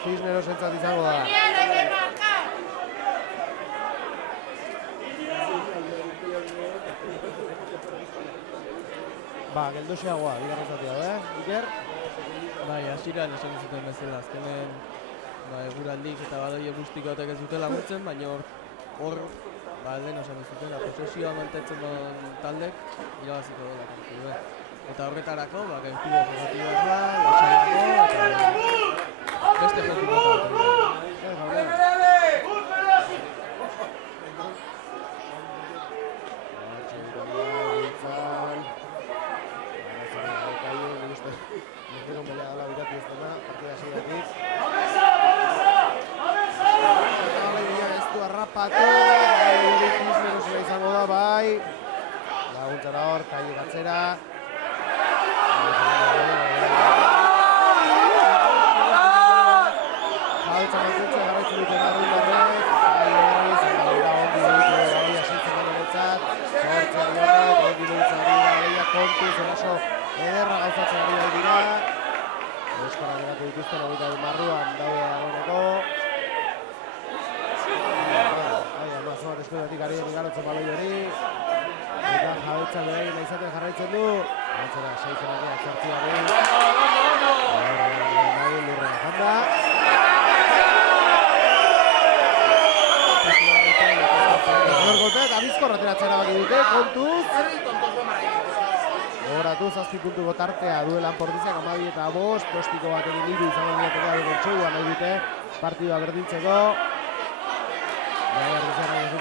Cisnerosentzat izango da. Geldoxeagoa, bigarren zatia, Iker? Bai, hasieran esan zuten bezala, azkenen eguraldik eta baloia bustikoatek ez dute laguntzen, baina hor lehen osan izuten, posesioa mantentzen duen taldek irabaziko dela kantu du. Eta horretarako, gertuko jokatu behar da, lasaiago, eta beste joku mota bat. Harrapatu, hori Kisnerosena izango da, bai. Laguntzara hor, Kaio batzera. Jabetza mantentzea garraitzen duten arrundarrek. Kaio berriz, eta ondi dut hori asintzen garenetzat. Zortze arionak, ondi dut ari kontuz, eraso ederra gauzatzen ari bai dira. Euskara geratu dituzten, hogeita du marruan daude dagoeneko. Zoat eskudatik ari igarotzen baloi hori. Eta jabetza beraien izaten jarraitzen du. Atzera, seitenak atzartziari. Nahi lurren janda. Gorgotek, abizkorra ateratzera baki dute, kontuz. Gogoratu, 7 puntuko tartea duelan Portiziak 12 eta 5. Postiko batekin 3 izango diatekea dugu txegua nahi dute. Partidua berdintzeko.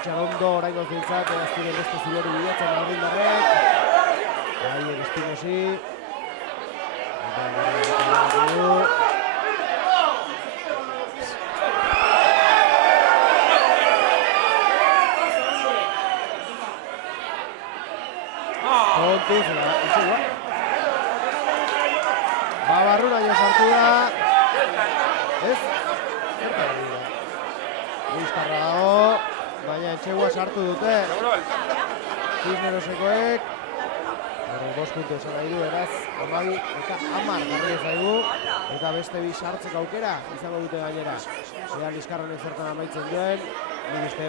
Ondo, oraingo zintzat, aztiren beste zulori bilatzen argindarrek. Haiek Espinosi. Kontuz, izugua. Babarruna jo sartu da. Ez? Zerta dira. Bizkarra dago. Baina etxegua sartu dute. Kisnerosekoek. 5 puntu esan nahi du, eraz, 12 eta 10 garri zaigu. Eta beste bi sartzeko aukera izango dute gainera. Ea Liskarronek zertan amaitzen duen. Nik uste,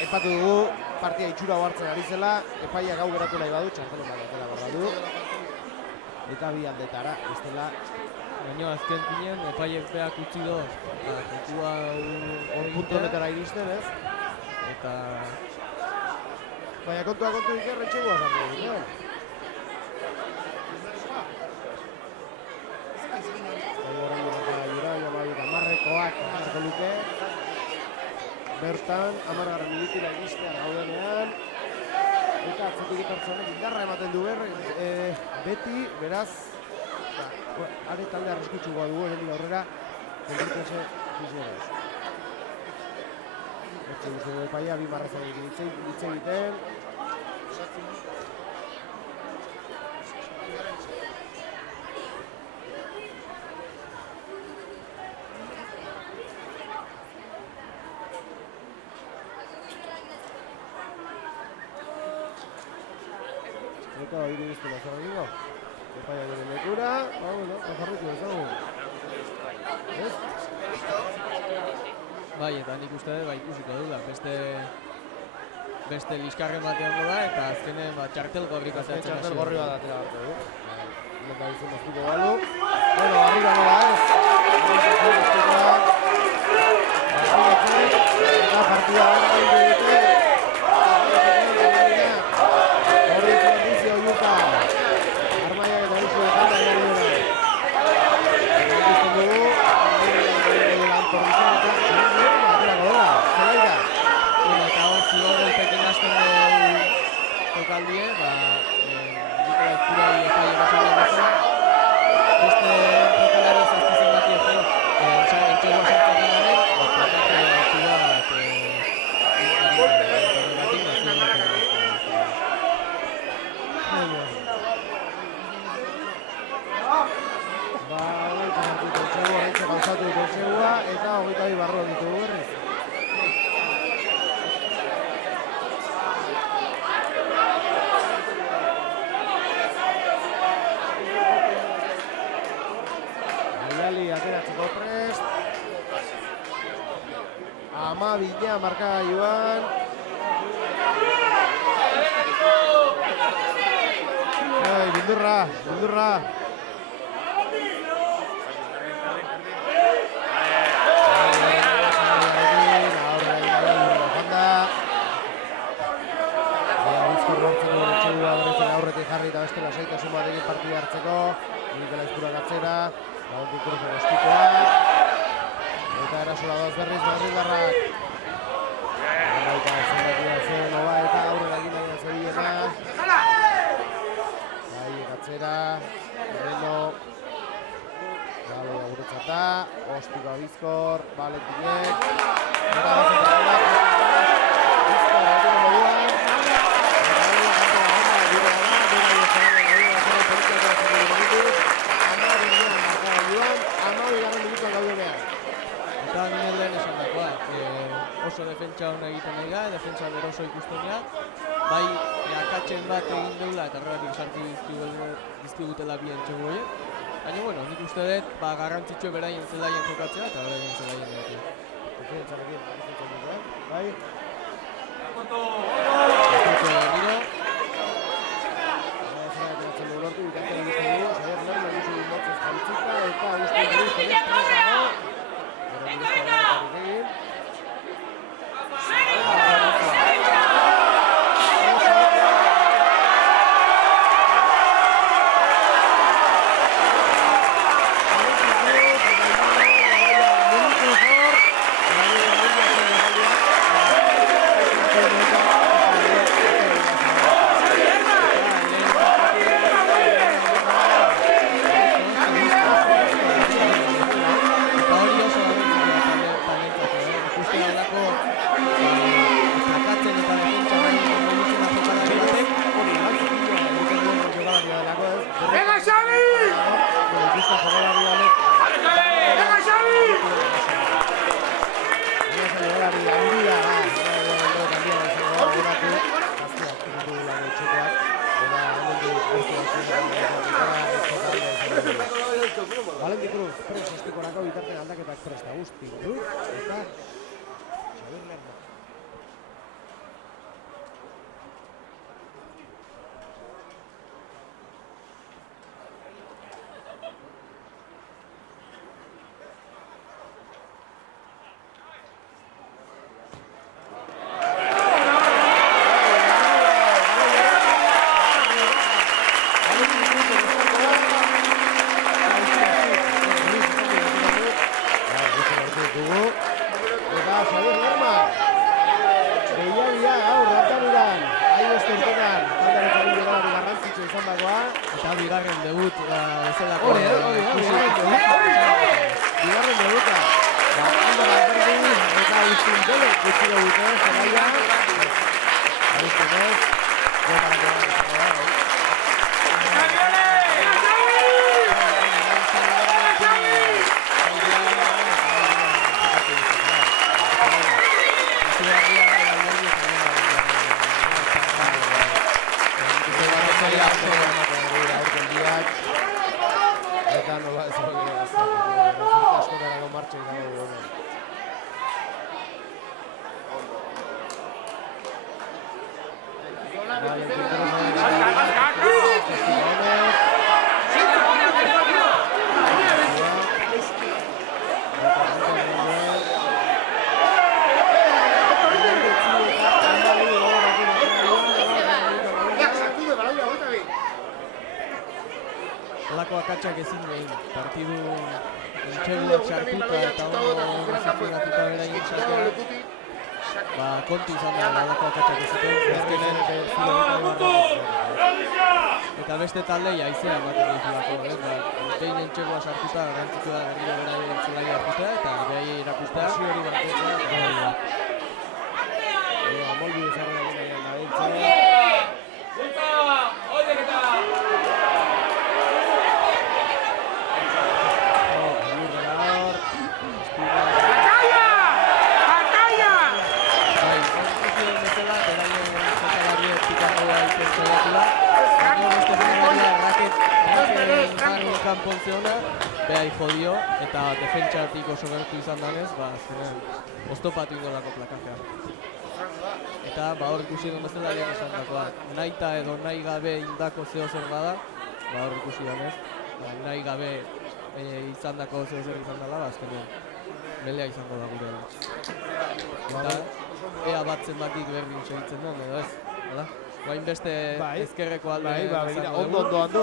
aipatu dugu, partia itxura hartzen ari zela. Epaiak hau geratu nahi badu, txartelen bagatela badu. Eta bi aldetara, bestela. Baina azken finean, epaiek beak utzi doz. Puntua puntu honetara iristen, ez? Eta... Baina kontua kontu ikerre txegua zartu dut, Bertan, 10. minutira iristea gaudenean. Eta atzetik etortzenek indarra ematen du beti, beraz, are talde arriskutsukoa dugu hemendik aurrera, kontritense Kisneros. Etxe guzti du epaia, bi marrazarik hitz egiten. Eta hori biztela zer egingo. Epaia gure lekura, bueno, jarritu ezagun. Ez? Bai, eta nik uste ikusiko dula, beste liskarren batean da, eta azkenen txartel gorriko zehatzen hasi. Txartel gorri bat atera hartu du. Lenda izan baztuko balu. Bueno, arriba nola ez. Eta partida bat egin dute. Armaiak eta duzio eta ari dira. Ikusten dugu, eta hor zigor golpekin hasten jokaldie, Nikolai Pura epaile batzaren bezala. Beste jokalari zazpizen bati etxegua sartzakenaren, plakate altu bat gauzatu dut etxegua eta 22 barruan ditugu berriz. Aiali ateratzeko prest. Amabila markagailuan. Bildurra. jarri eta bestela saitasun batekin partida hartzeko. Mikel Aizpurak atzera, Valentin Cruz estikoa. Eta erasola doaz berriz Madrildarrak. Baita zenbakia zen, Oba eta aurrera egin nahi zebilena. Atzera, Moreno. Baloia guretzata, Ostiko Bizkor, Valentinek. Eta bazetak. Bizkor, egiten moduan. Eta ginen lehen esan dakoa, oso defentsa hona egiten nahi da, defentsa eroso ikusten bai akatzen bat egin deula eta horregatik sartu dizkigutela bien txego horiek. Baina, bueno, nik uste dut, garrantzitsue beraien zelaien jokatzea eta beraien zelaien egitea. Defentsarekin, bai? Giro. Lortu bitartean egiten dugu, Xabier Lerma ikusi du motzez jantzita eta Agustin Ruiz Felix presago. Gero buruzko horretarik egin. Valentin Cruz, prest estikorako bitartean aldaketak prest Agustin Ruiz eta Xabier Lerma. Bigarren debut bezalako. Bigarren debuta. Ondo Valverde eta Agustin Belek gutxiko dute, zelaia. Agustinez, eta nola ez askotarako martxa izango dugu. Olako akatsak ezin egin, partidu entxeguak sartuta eta ondo zifigatuta beraien sartuta. Kontu izan da olako akatsak ezuten, ezkenen eta beste taldei aizea ematen ditulako. Behin entxegua sartuta garrantzitsua da berriro beraien zelaia hartuta eta beraiei erakustea. Amolbi ezarri egin nahi dabiltza. Kanpontzeona, behai jodio eta defentsatik oso gertu izan danez, azkenean oztopatu indolako plakajea. Eta hor ikusi egon bezala lehen esan dakoa, nahita edo nahi gabe indako zeo zer bada, hor ikusi danez, nahi gabe izan dako zeo zer izan dela, azkenean melea izango da gure. Eta ea batzen batik berdin segitzen duen, edo ez, hala? Guain beste ezkerreko alde. Bai, begira, ondo handu,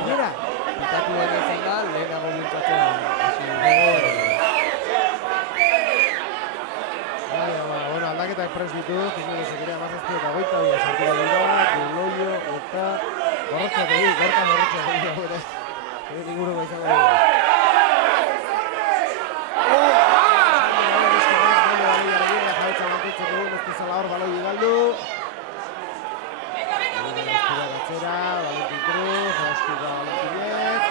Begira. Pitatu behar izan da, lehenago bultzatzen hasi Bueno, aldaketak prest ditu, Kisnero Sekerea mazaztu eta goita bia sartuko dira, Duloio eta gorrotxak egin, gorka gorrotxak egin gure. Egin inguruko izango dira. Baloi galdu. Espiga gatzera, Valentin Cruz, Espiga Valentinek.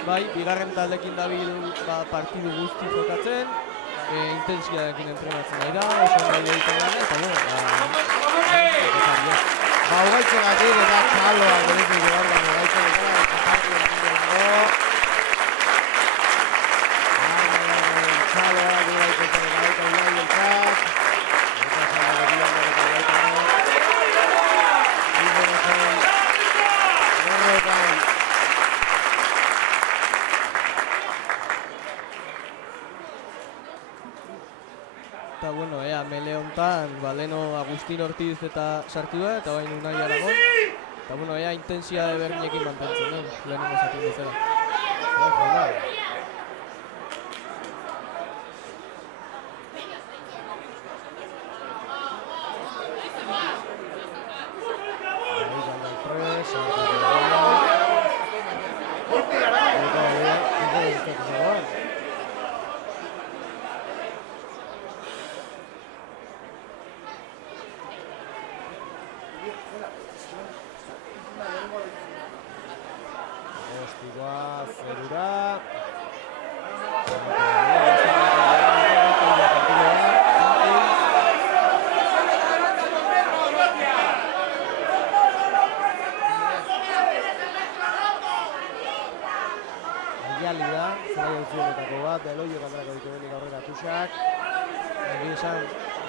Bai, bigarren taldekin dabil partidu guzti jokatzen, intensiadekin entrenatzen nahi da, oso nahi egiten gana, eta Ugaitxegatik eta txaloak berezik ebargan ugaitxegatik eta partidu txaloak ugaitxegatik eta ugaitxegatik eta bueno, mele hontan, leno Agustin Ortiz eta sartu da, eta bain Unai Aragon. Eta bueno, intensiade berdinekin mantentzen den, lehenengo zaten bezala.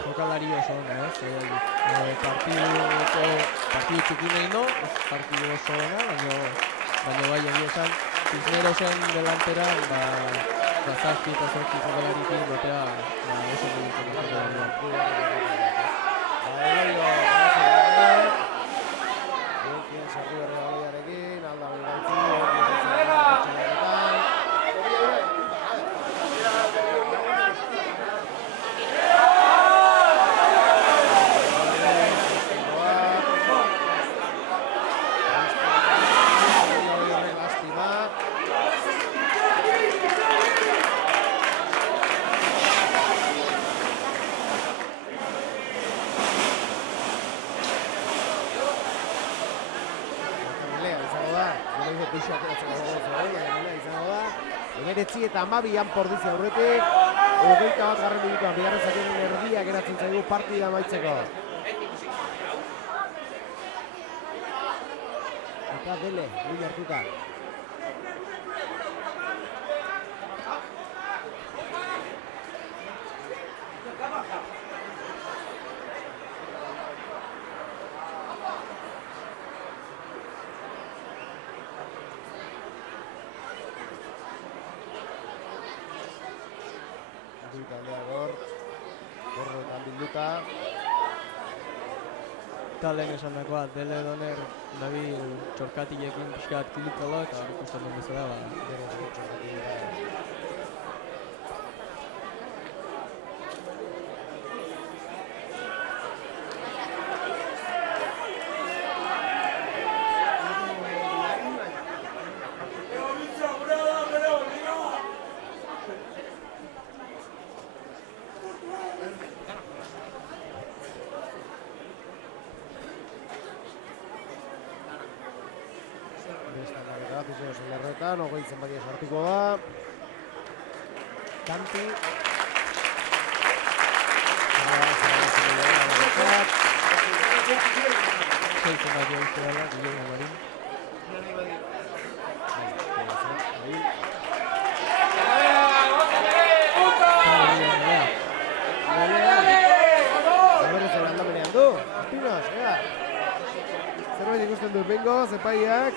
Jokalari oso ona, partidu txukin egin do, partidu oso ona, baina bai egia esan, Cisnerosen delanteran, zazpi eta zortzi jokalarikin gotea oso mugitzen jokalari. Emeretzi eta amabian pordizi aurretik, 21 minutuan bigarren zatiaren erdia geratzen zaigu partida amaitzeko. Eta Dele, Lille hartuta. Taldeagor, Gorroetan bilduta. Eta lehen esan dakoa, Dele Doner nabil txorkatilekin pixkat kilukolo eta ikusten duen bezala, Hogei zenbakia sartuko da. Kanti. Sei zenbakia uste dela, Guillermo Marín. Berriz ere aldamenean du. Espinos, ea. Zerbait ikusten du bengoz, epaiak.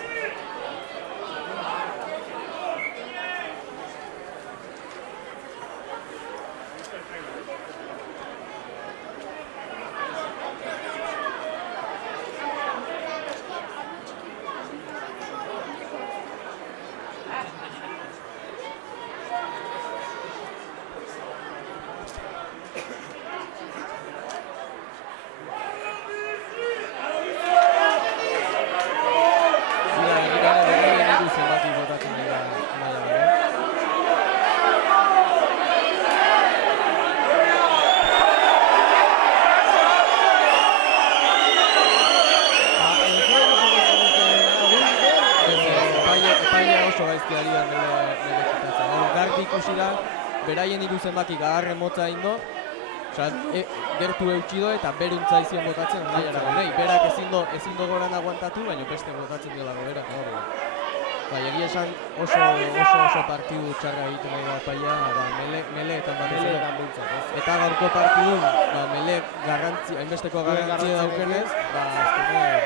Beraien hiru zenbaki gagarren motza ingo, gertu eutxido eta beruntza izien botatzen nahiara gonei. Berak ezin do goran aguantatu, baina beste botatzen dela berak. Egia esan oso partidu txarra egiten nahi da paia, meleetan bat eta gaurko partidu mele hainbesteko garrantzia daukenez, azkenean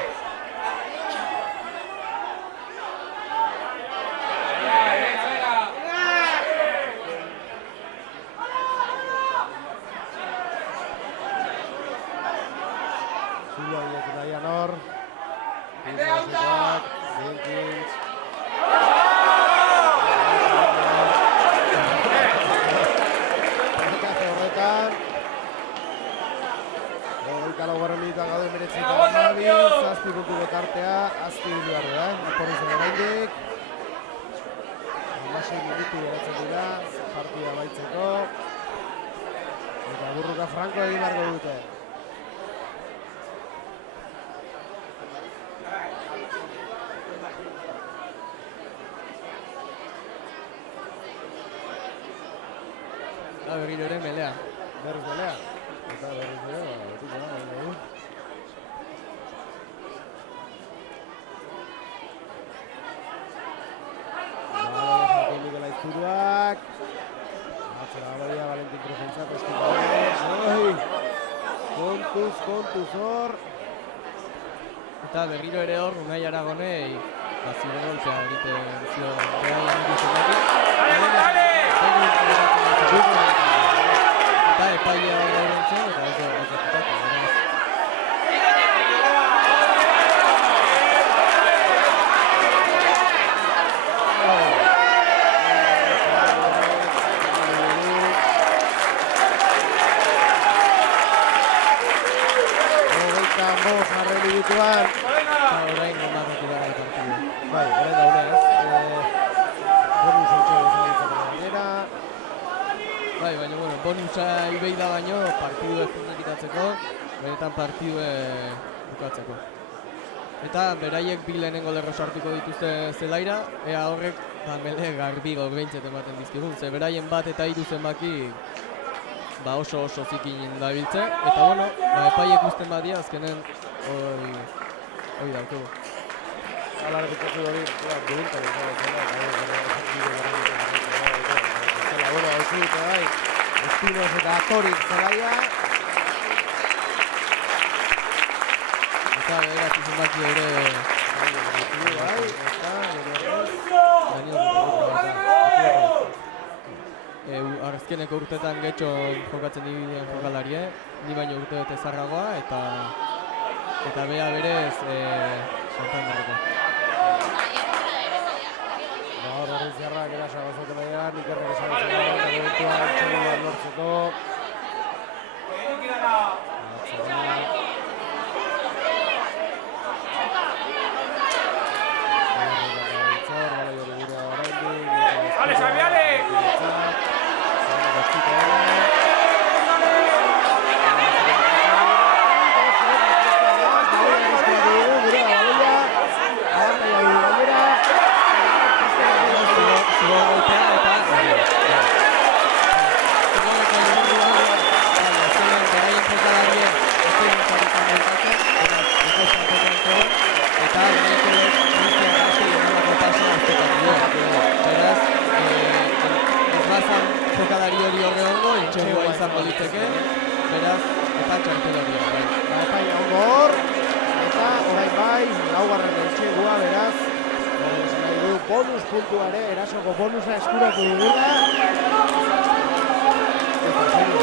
Franco egin barko dute. Eta berriro ere melea. Berriz melea. Eta berriz ere, betik da, nahi. Jakin Miguel Aizturuak. Atzera balia Valentin Cruzentza, kontuz hor. Eta berriro ere hor, Unai Aragonei zure golpea egiten zio beraien ikusten eta epaia hor daurentzen, eta ez dut. Eta orain gondarratu da partidu. Bai, orain daunez. Bonus hotxo izan Bai, baina bonusa ibei da baino partidu ezkundekitatzeko, benetan partidu bukatzeko. Eta beraiek bi lehenengo lerro sartuko dituzte zelaira, ea horrek mele garbi gaurbeintzet ematen dizkigun, ze beraien bat eta hiru zenbaki oso zikin dabiltze, eta epaiek usten badia azkenen hori dautugu. Hala repitatu hori, duguntan Espinos eta Torik zelaia. Eta beraz zenbaki ere azkeneko urtetan getxo jokatzen dibidean jokalarie, ni baino urte bete zarragoa, eta eta bea berez Santanderreko. Hor Ordiziarrak erasa gozatu nahian, Ikerrek esan izan da, momentua entxeguan lortzeko. Ale, Xabi, ale! Jokalari hori horre hongo, entxegua izango diteke, beraz, eta txartelaria. Eta jaungo hor, eta orain bai, laugarren entxegua, beraz, nahi du bonus puntuare, erasoko bonusa eskuratu dugula. Eta zero,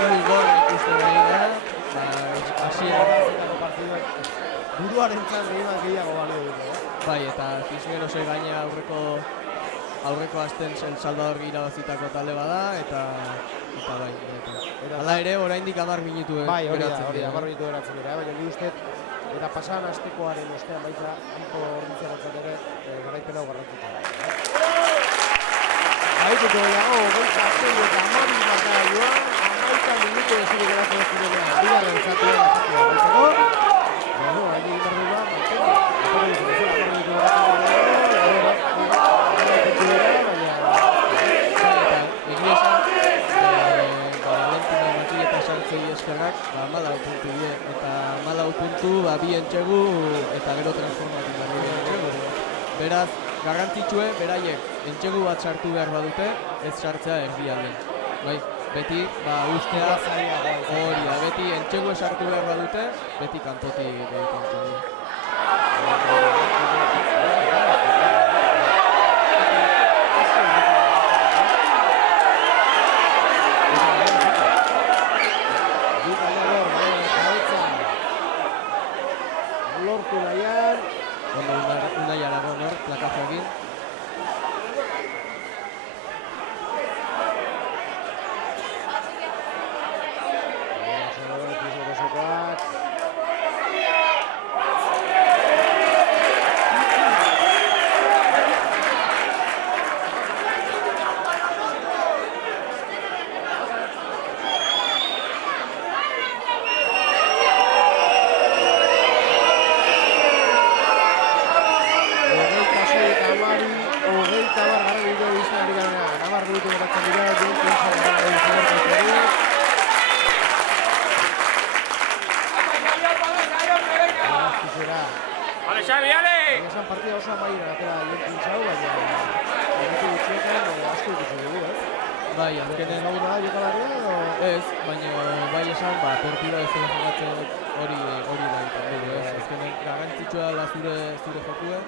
partidu gol ikusten nahi da, buruaren txan gehiago balio dut. Bai, eta Cisnerosoi gaina aurreko asten Salvador irabazitako talde bada, eta bai. Hala ere, oraindik 10 minutu bai, hori da, geratzen 10 minutu geratzen dira, baina ni uste, eta pasan astekoaren ostean baita, hanko orditzeratzat ere, garaipena garrantzitsua da. Baituko gehiago, baita zei eta 12 marka joan, 11 minutu ezurik geratzen ez zirenean, bigarren zatuen baitzeko. Bueno, hain egin behar duela, mantendu. Eskerrak, 14 puntu die, eta 14 puntu, bi entxegu, eta gero transformatu behar bi entxegu. Beraz, garrantzitsue, beraiek entxegu bat sartu behar badute, ez sartzea erdialden. Bai, beti, ustea, hori da, beti entxegu sartu behar badute, beti kanpotik egiten du. Lortu nahian. Unai Aragon hor, plakazo egin. Ale, Xabi, ale! Esan partida oso amaiera atera jenkin zau, baina minutu gutxietan asko ikusi dugu, ez? Bai, azkenen Ezaguna da jokalaria edo? ez, baina bai esan, partida ez dela jokatzen hori da egiten dugu, ez? Azkenen garrantzitsua da zure jokue.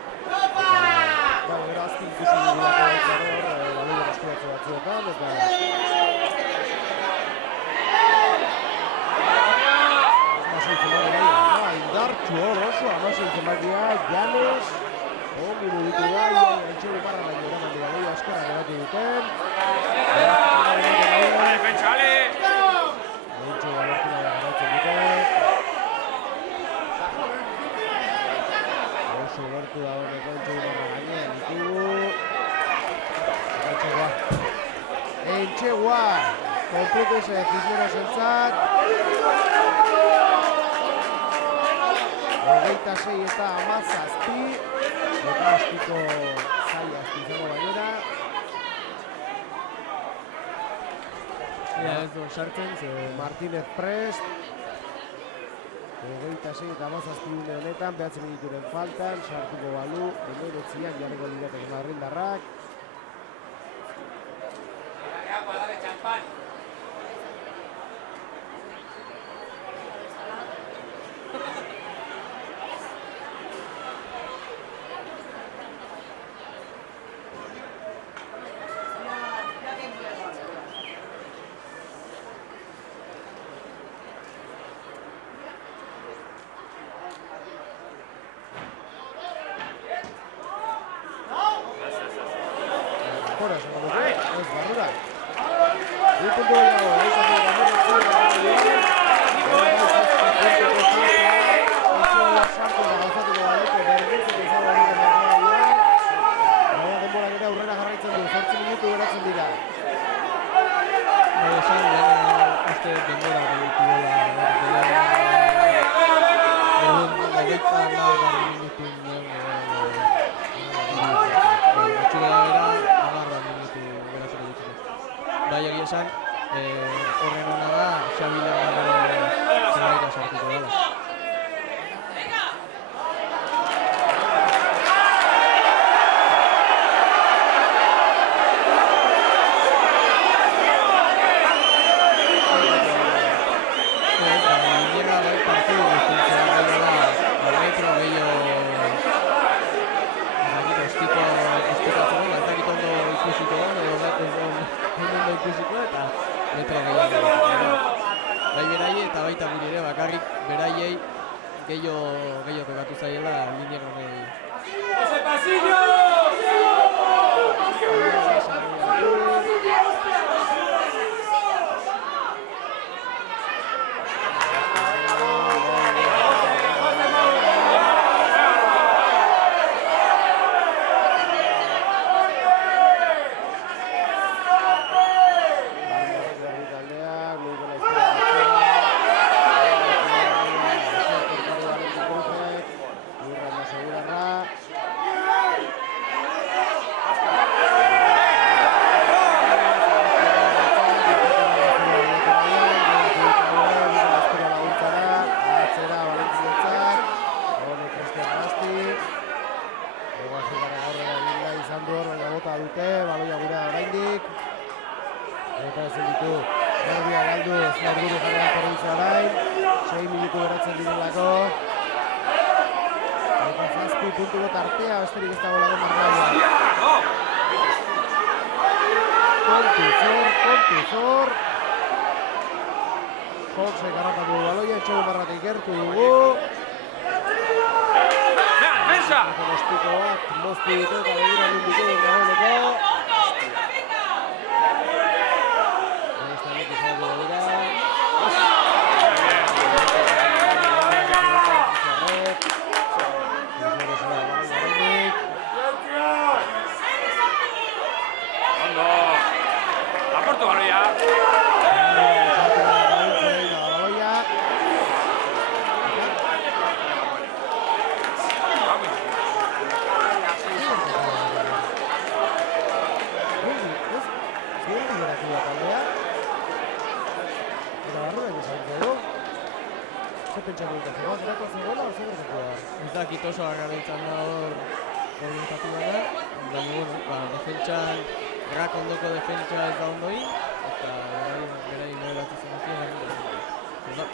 Bai, gero azti ikusi dugulako hor, baloien eskuratze batzuetan, eta... Indartxu hor oso, amasen zenbakia, Janes, ongi mugitu da, entxegu barra baino eraman dira lehi askorra geratu duten. Defentsa, ale! Entxegu alertu nahi garatzen duten. Oso gertu da honeko entxegu barra gainean ditugu. Entxegua, kompletuz Cisneros entzat. 26 eta 17, eta astiko zai izango bainera. Ez duen sartzen, Martínez Prest. 26 eta 17 honetan, 9 minuturen faltan, sartuko balu, 19an jarriko lirateke madrildarrak. denbora esango dugu, ez barrura. Bi puntu gehiago, eizatik denbora gero aurrera jarraitzen du, 8 minutu geratzen dira. Esan, uste denbora behitu dela, hogeita minutun txugela bera, 10 minutu geratzen ditugu. Bai, egia esan, horren hona da, Xabi Lerma bere zelaira sartuko dela. Bai beraiei eta baita guri ere bakarrik beraiei gehiago pegatu zaiela linea honei. ¡Ese pasillo! Foxek harrapatu du baloia, etxego barratik gertu dugu. ¡Defensa! Ostiko bat, moztu dute eta begira ninditu dagoeneko. ¡Aporto baloia! Ez dakit oso agabiltzan da hor orientatu dara, baina, defentsan, errak ondoko defentsa ez da ondoin, eta berai nolatu zenakien da.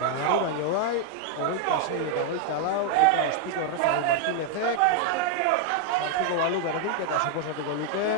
Baina baino bai, 26 eta 24 eta Ostiko Errezagun Martinezek sartuko balu berdinketa suposatuko luke.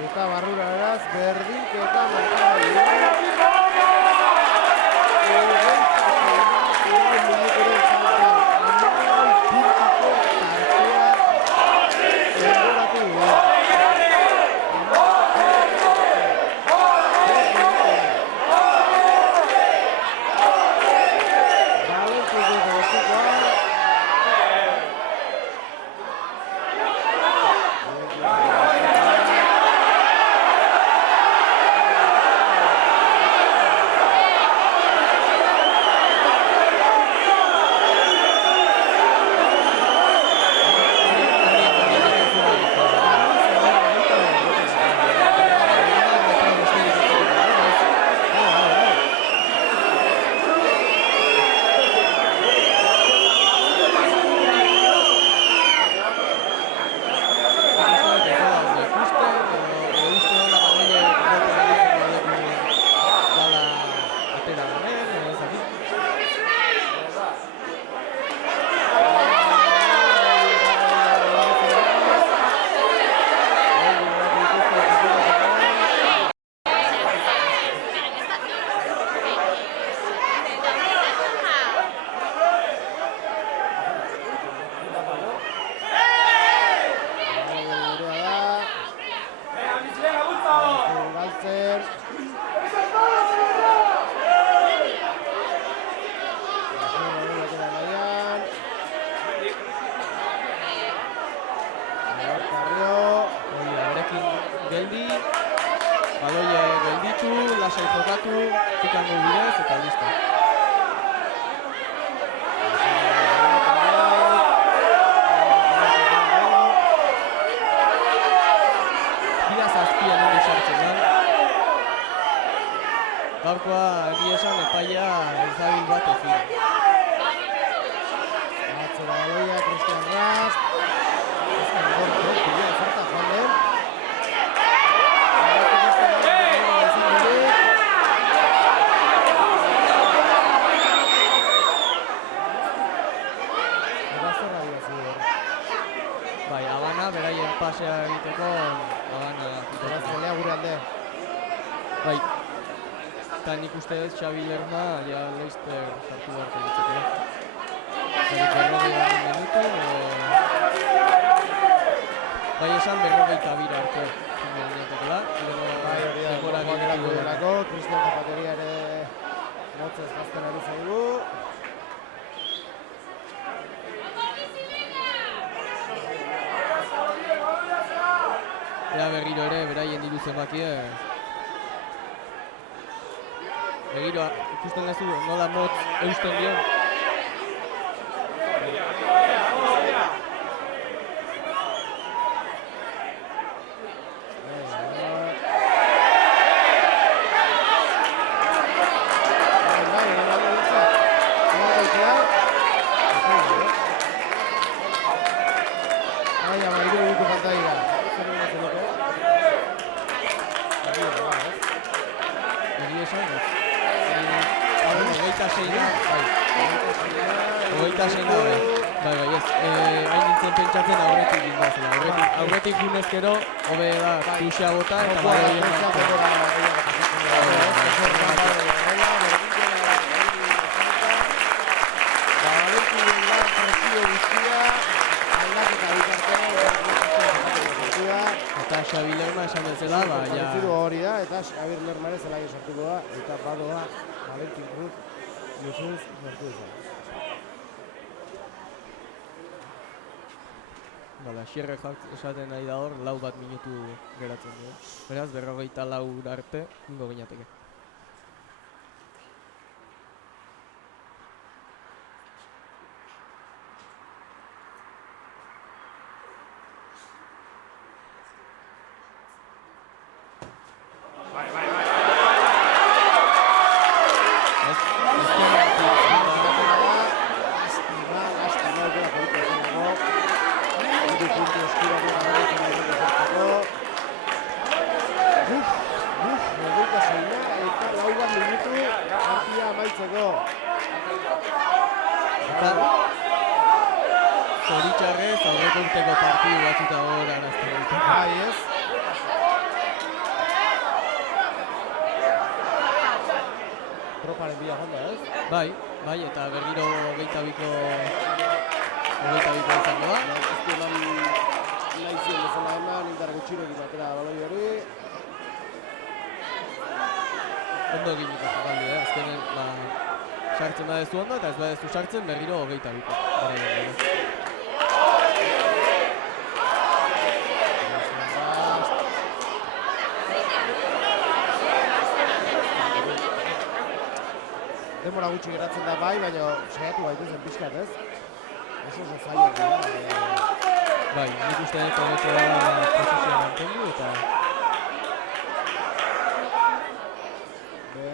Eta barrura eraz, berdinketa markatu. mugitu, pikango bidez eta listo. Bida zazpian ondo sartzen da. Gaurkoa egia esan epaia ez dabil bat ezin. Atzera baloia, Cristian Rast. Cristian Gorko, pila zerta joan den. Bai, Habana, beraien pasea egiteko, Habana. Berazalea gure alde. Bai. Eta nik uste ez Xabi Lerma, ja Leicester sartu beharko ditzakela. Berrogei garren minutu, bai esan 42 arte zingo gineatekela. Bai, hori da, denbora geratu gehiago delako, Cristian Zapateria ere motzez jazten ari zaigu. Ea berriro ere, beraien diru zenbakie. Begiro, ikusten duzu nola motz eusten dio. Aurretik gunez gero, hobe da, tuxea bota eta baloien eta Xabi Lerma esan bezala, ja... hori da, eta Xabi Lerma ere zelaia sartuko da, eta badoa Valentin Cruz Yusuf sartu izan. Bala, xierre esaten nahi da hor, 4 minutu geratzen du. Beraz, 44 arte, ingo gineateke. Zoritxarrez, aurreko urteko partidu batzuta hor arazten dut. Bai, ez? Troparen bila jonda, ez? Bai, eta berriro 22ko izango da. Ez du eman nahi zion bezala eman, indar gutxirekin batera baloi hori. Ondo eginiko jokaldi, azkenen, sartzen badezu ondo eta ez badezu sartzen berriro 22ko. Denbora gutxi geratzen da bai, baina saiatu gaitezen pixkat, ez? Oso zailak dira. Bai, nik uste dut hobeto da posizioa mantendu eta...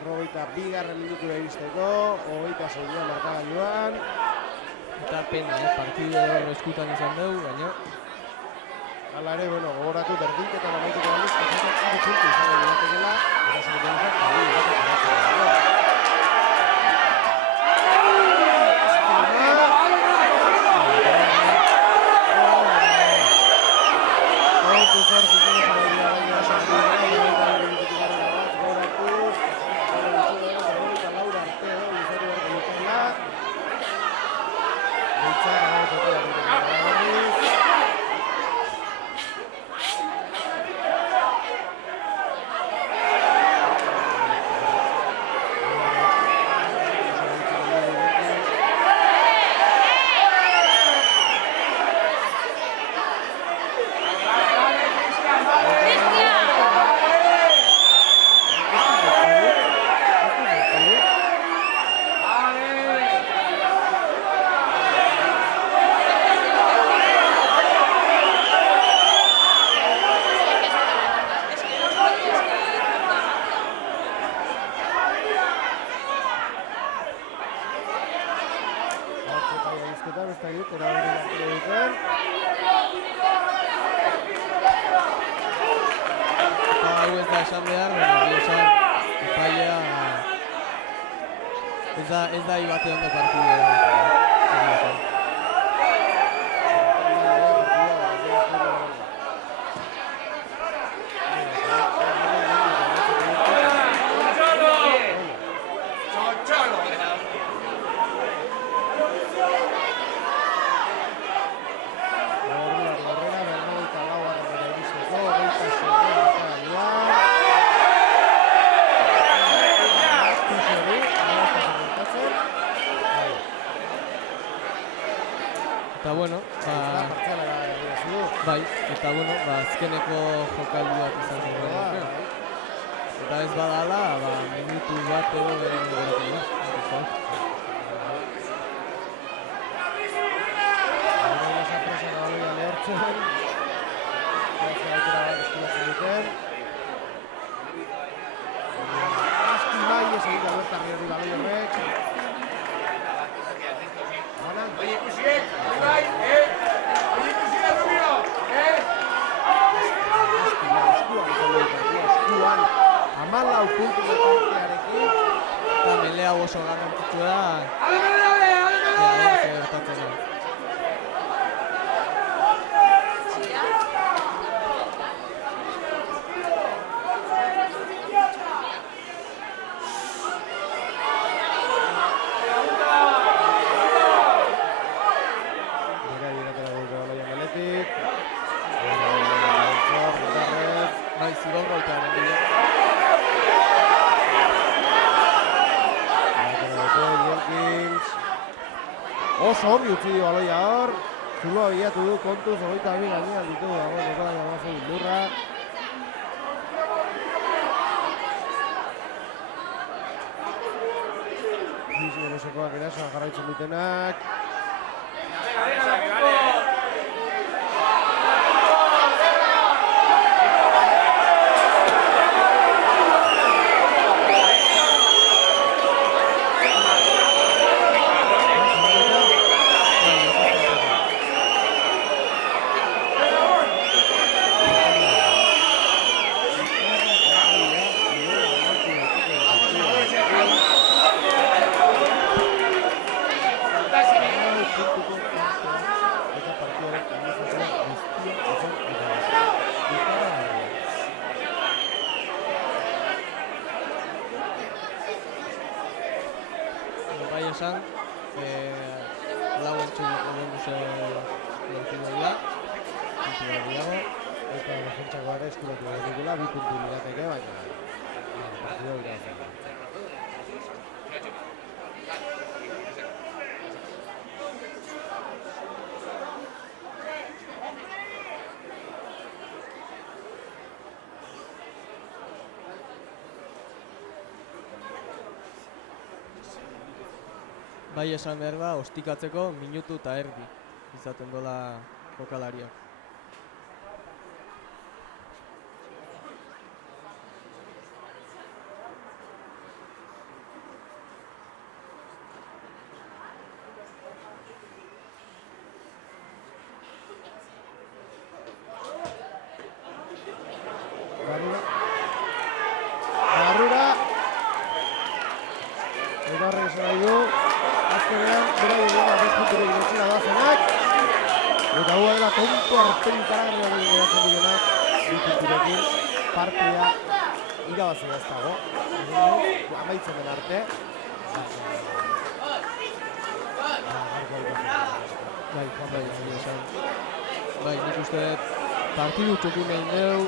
42 minutura iristeko, 26 markagailuan. Eta pena, partidu hor eskutan izan dugu, baina... Hala ere, gogoratu berdinketan amaituko alduz, pasatzen 3 puntu izango diratekela, eta segitzen Bai, bizketan, ez da dit, erabiltzen duten. Eta hau ez da esan behar, baina esan epailea ez da ibate ondo partidea. Eta bueno, bai, eta bueno, azkeneko jokaldi bat izan zen. Eta ez badala, minutu bat edo beren geratu da. Hamalau puntu partiarekin. Eta melea oso garrantzitsua da. Gertatzen da. Bai, zigor golpearen bila. Oso ongi utzi dio baloia hor. Zuloa bilatu du kontuz, 22 gainean ditu dagoeneko da jamazu lurra. Bizio nosekoak erasoan jarraitzen dutenak. Bai esan, lau entzuliko bonuse lortu dela, puntu bat diago. Eta defentsakoa ere eskuratu dugula, 2 puntu lirateke, baina partidua irabazi. Bai esan behar da, ostikatzeko minutu eta erdi izaten dola jokalariak. Barrura. Eta horrek esan nahi du. Azkenean, bera dugu, punturik gretxera da zenak. Eta hua dela tonto arpen ikaragarri hori geratzen dutenak. 2 punturekin partida irabazi ez dago. Amaitzen den arte. Bai, esan. Bai, nik uste dut partidu txokin egin dugu,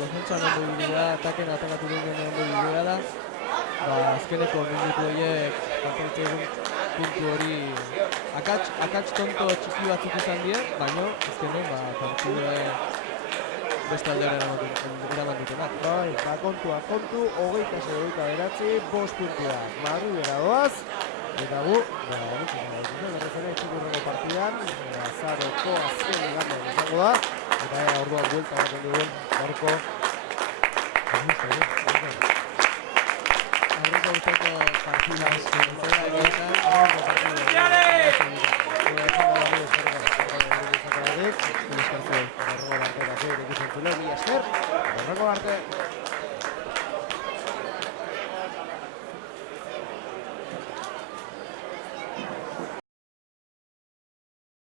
defentsan ondo bidea, ataken atakatu dugu ondo bidea da. Azkeneko minutu horiek kontratzen puntu hori akats tonto txiki batzuk izan die, baina azkenen partidue beste aldera eraman dutenak. Bai, kontua, kontu, 26-29, 5 puntua. Madrilera doaz, eta gu, berrez ere txikurreko partidan, azaroko azken igandean izango da, eta orduan buelta baten dugun, gaurko, aurreko urteko partida zela egin Horrego arte,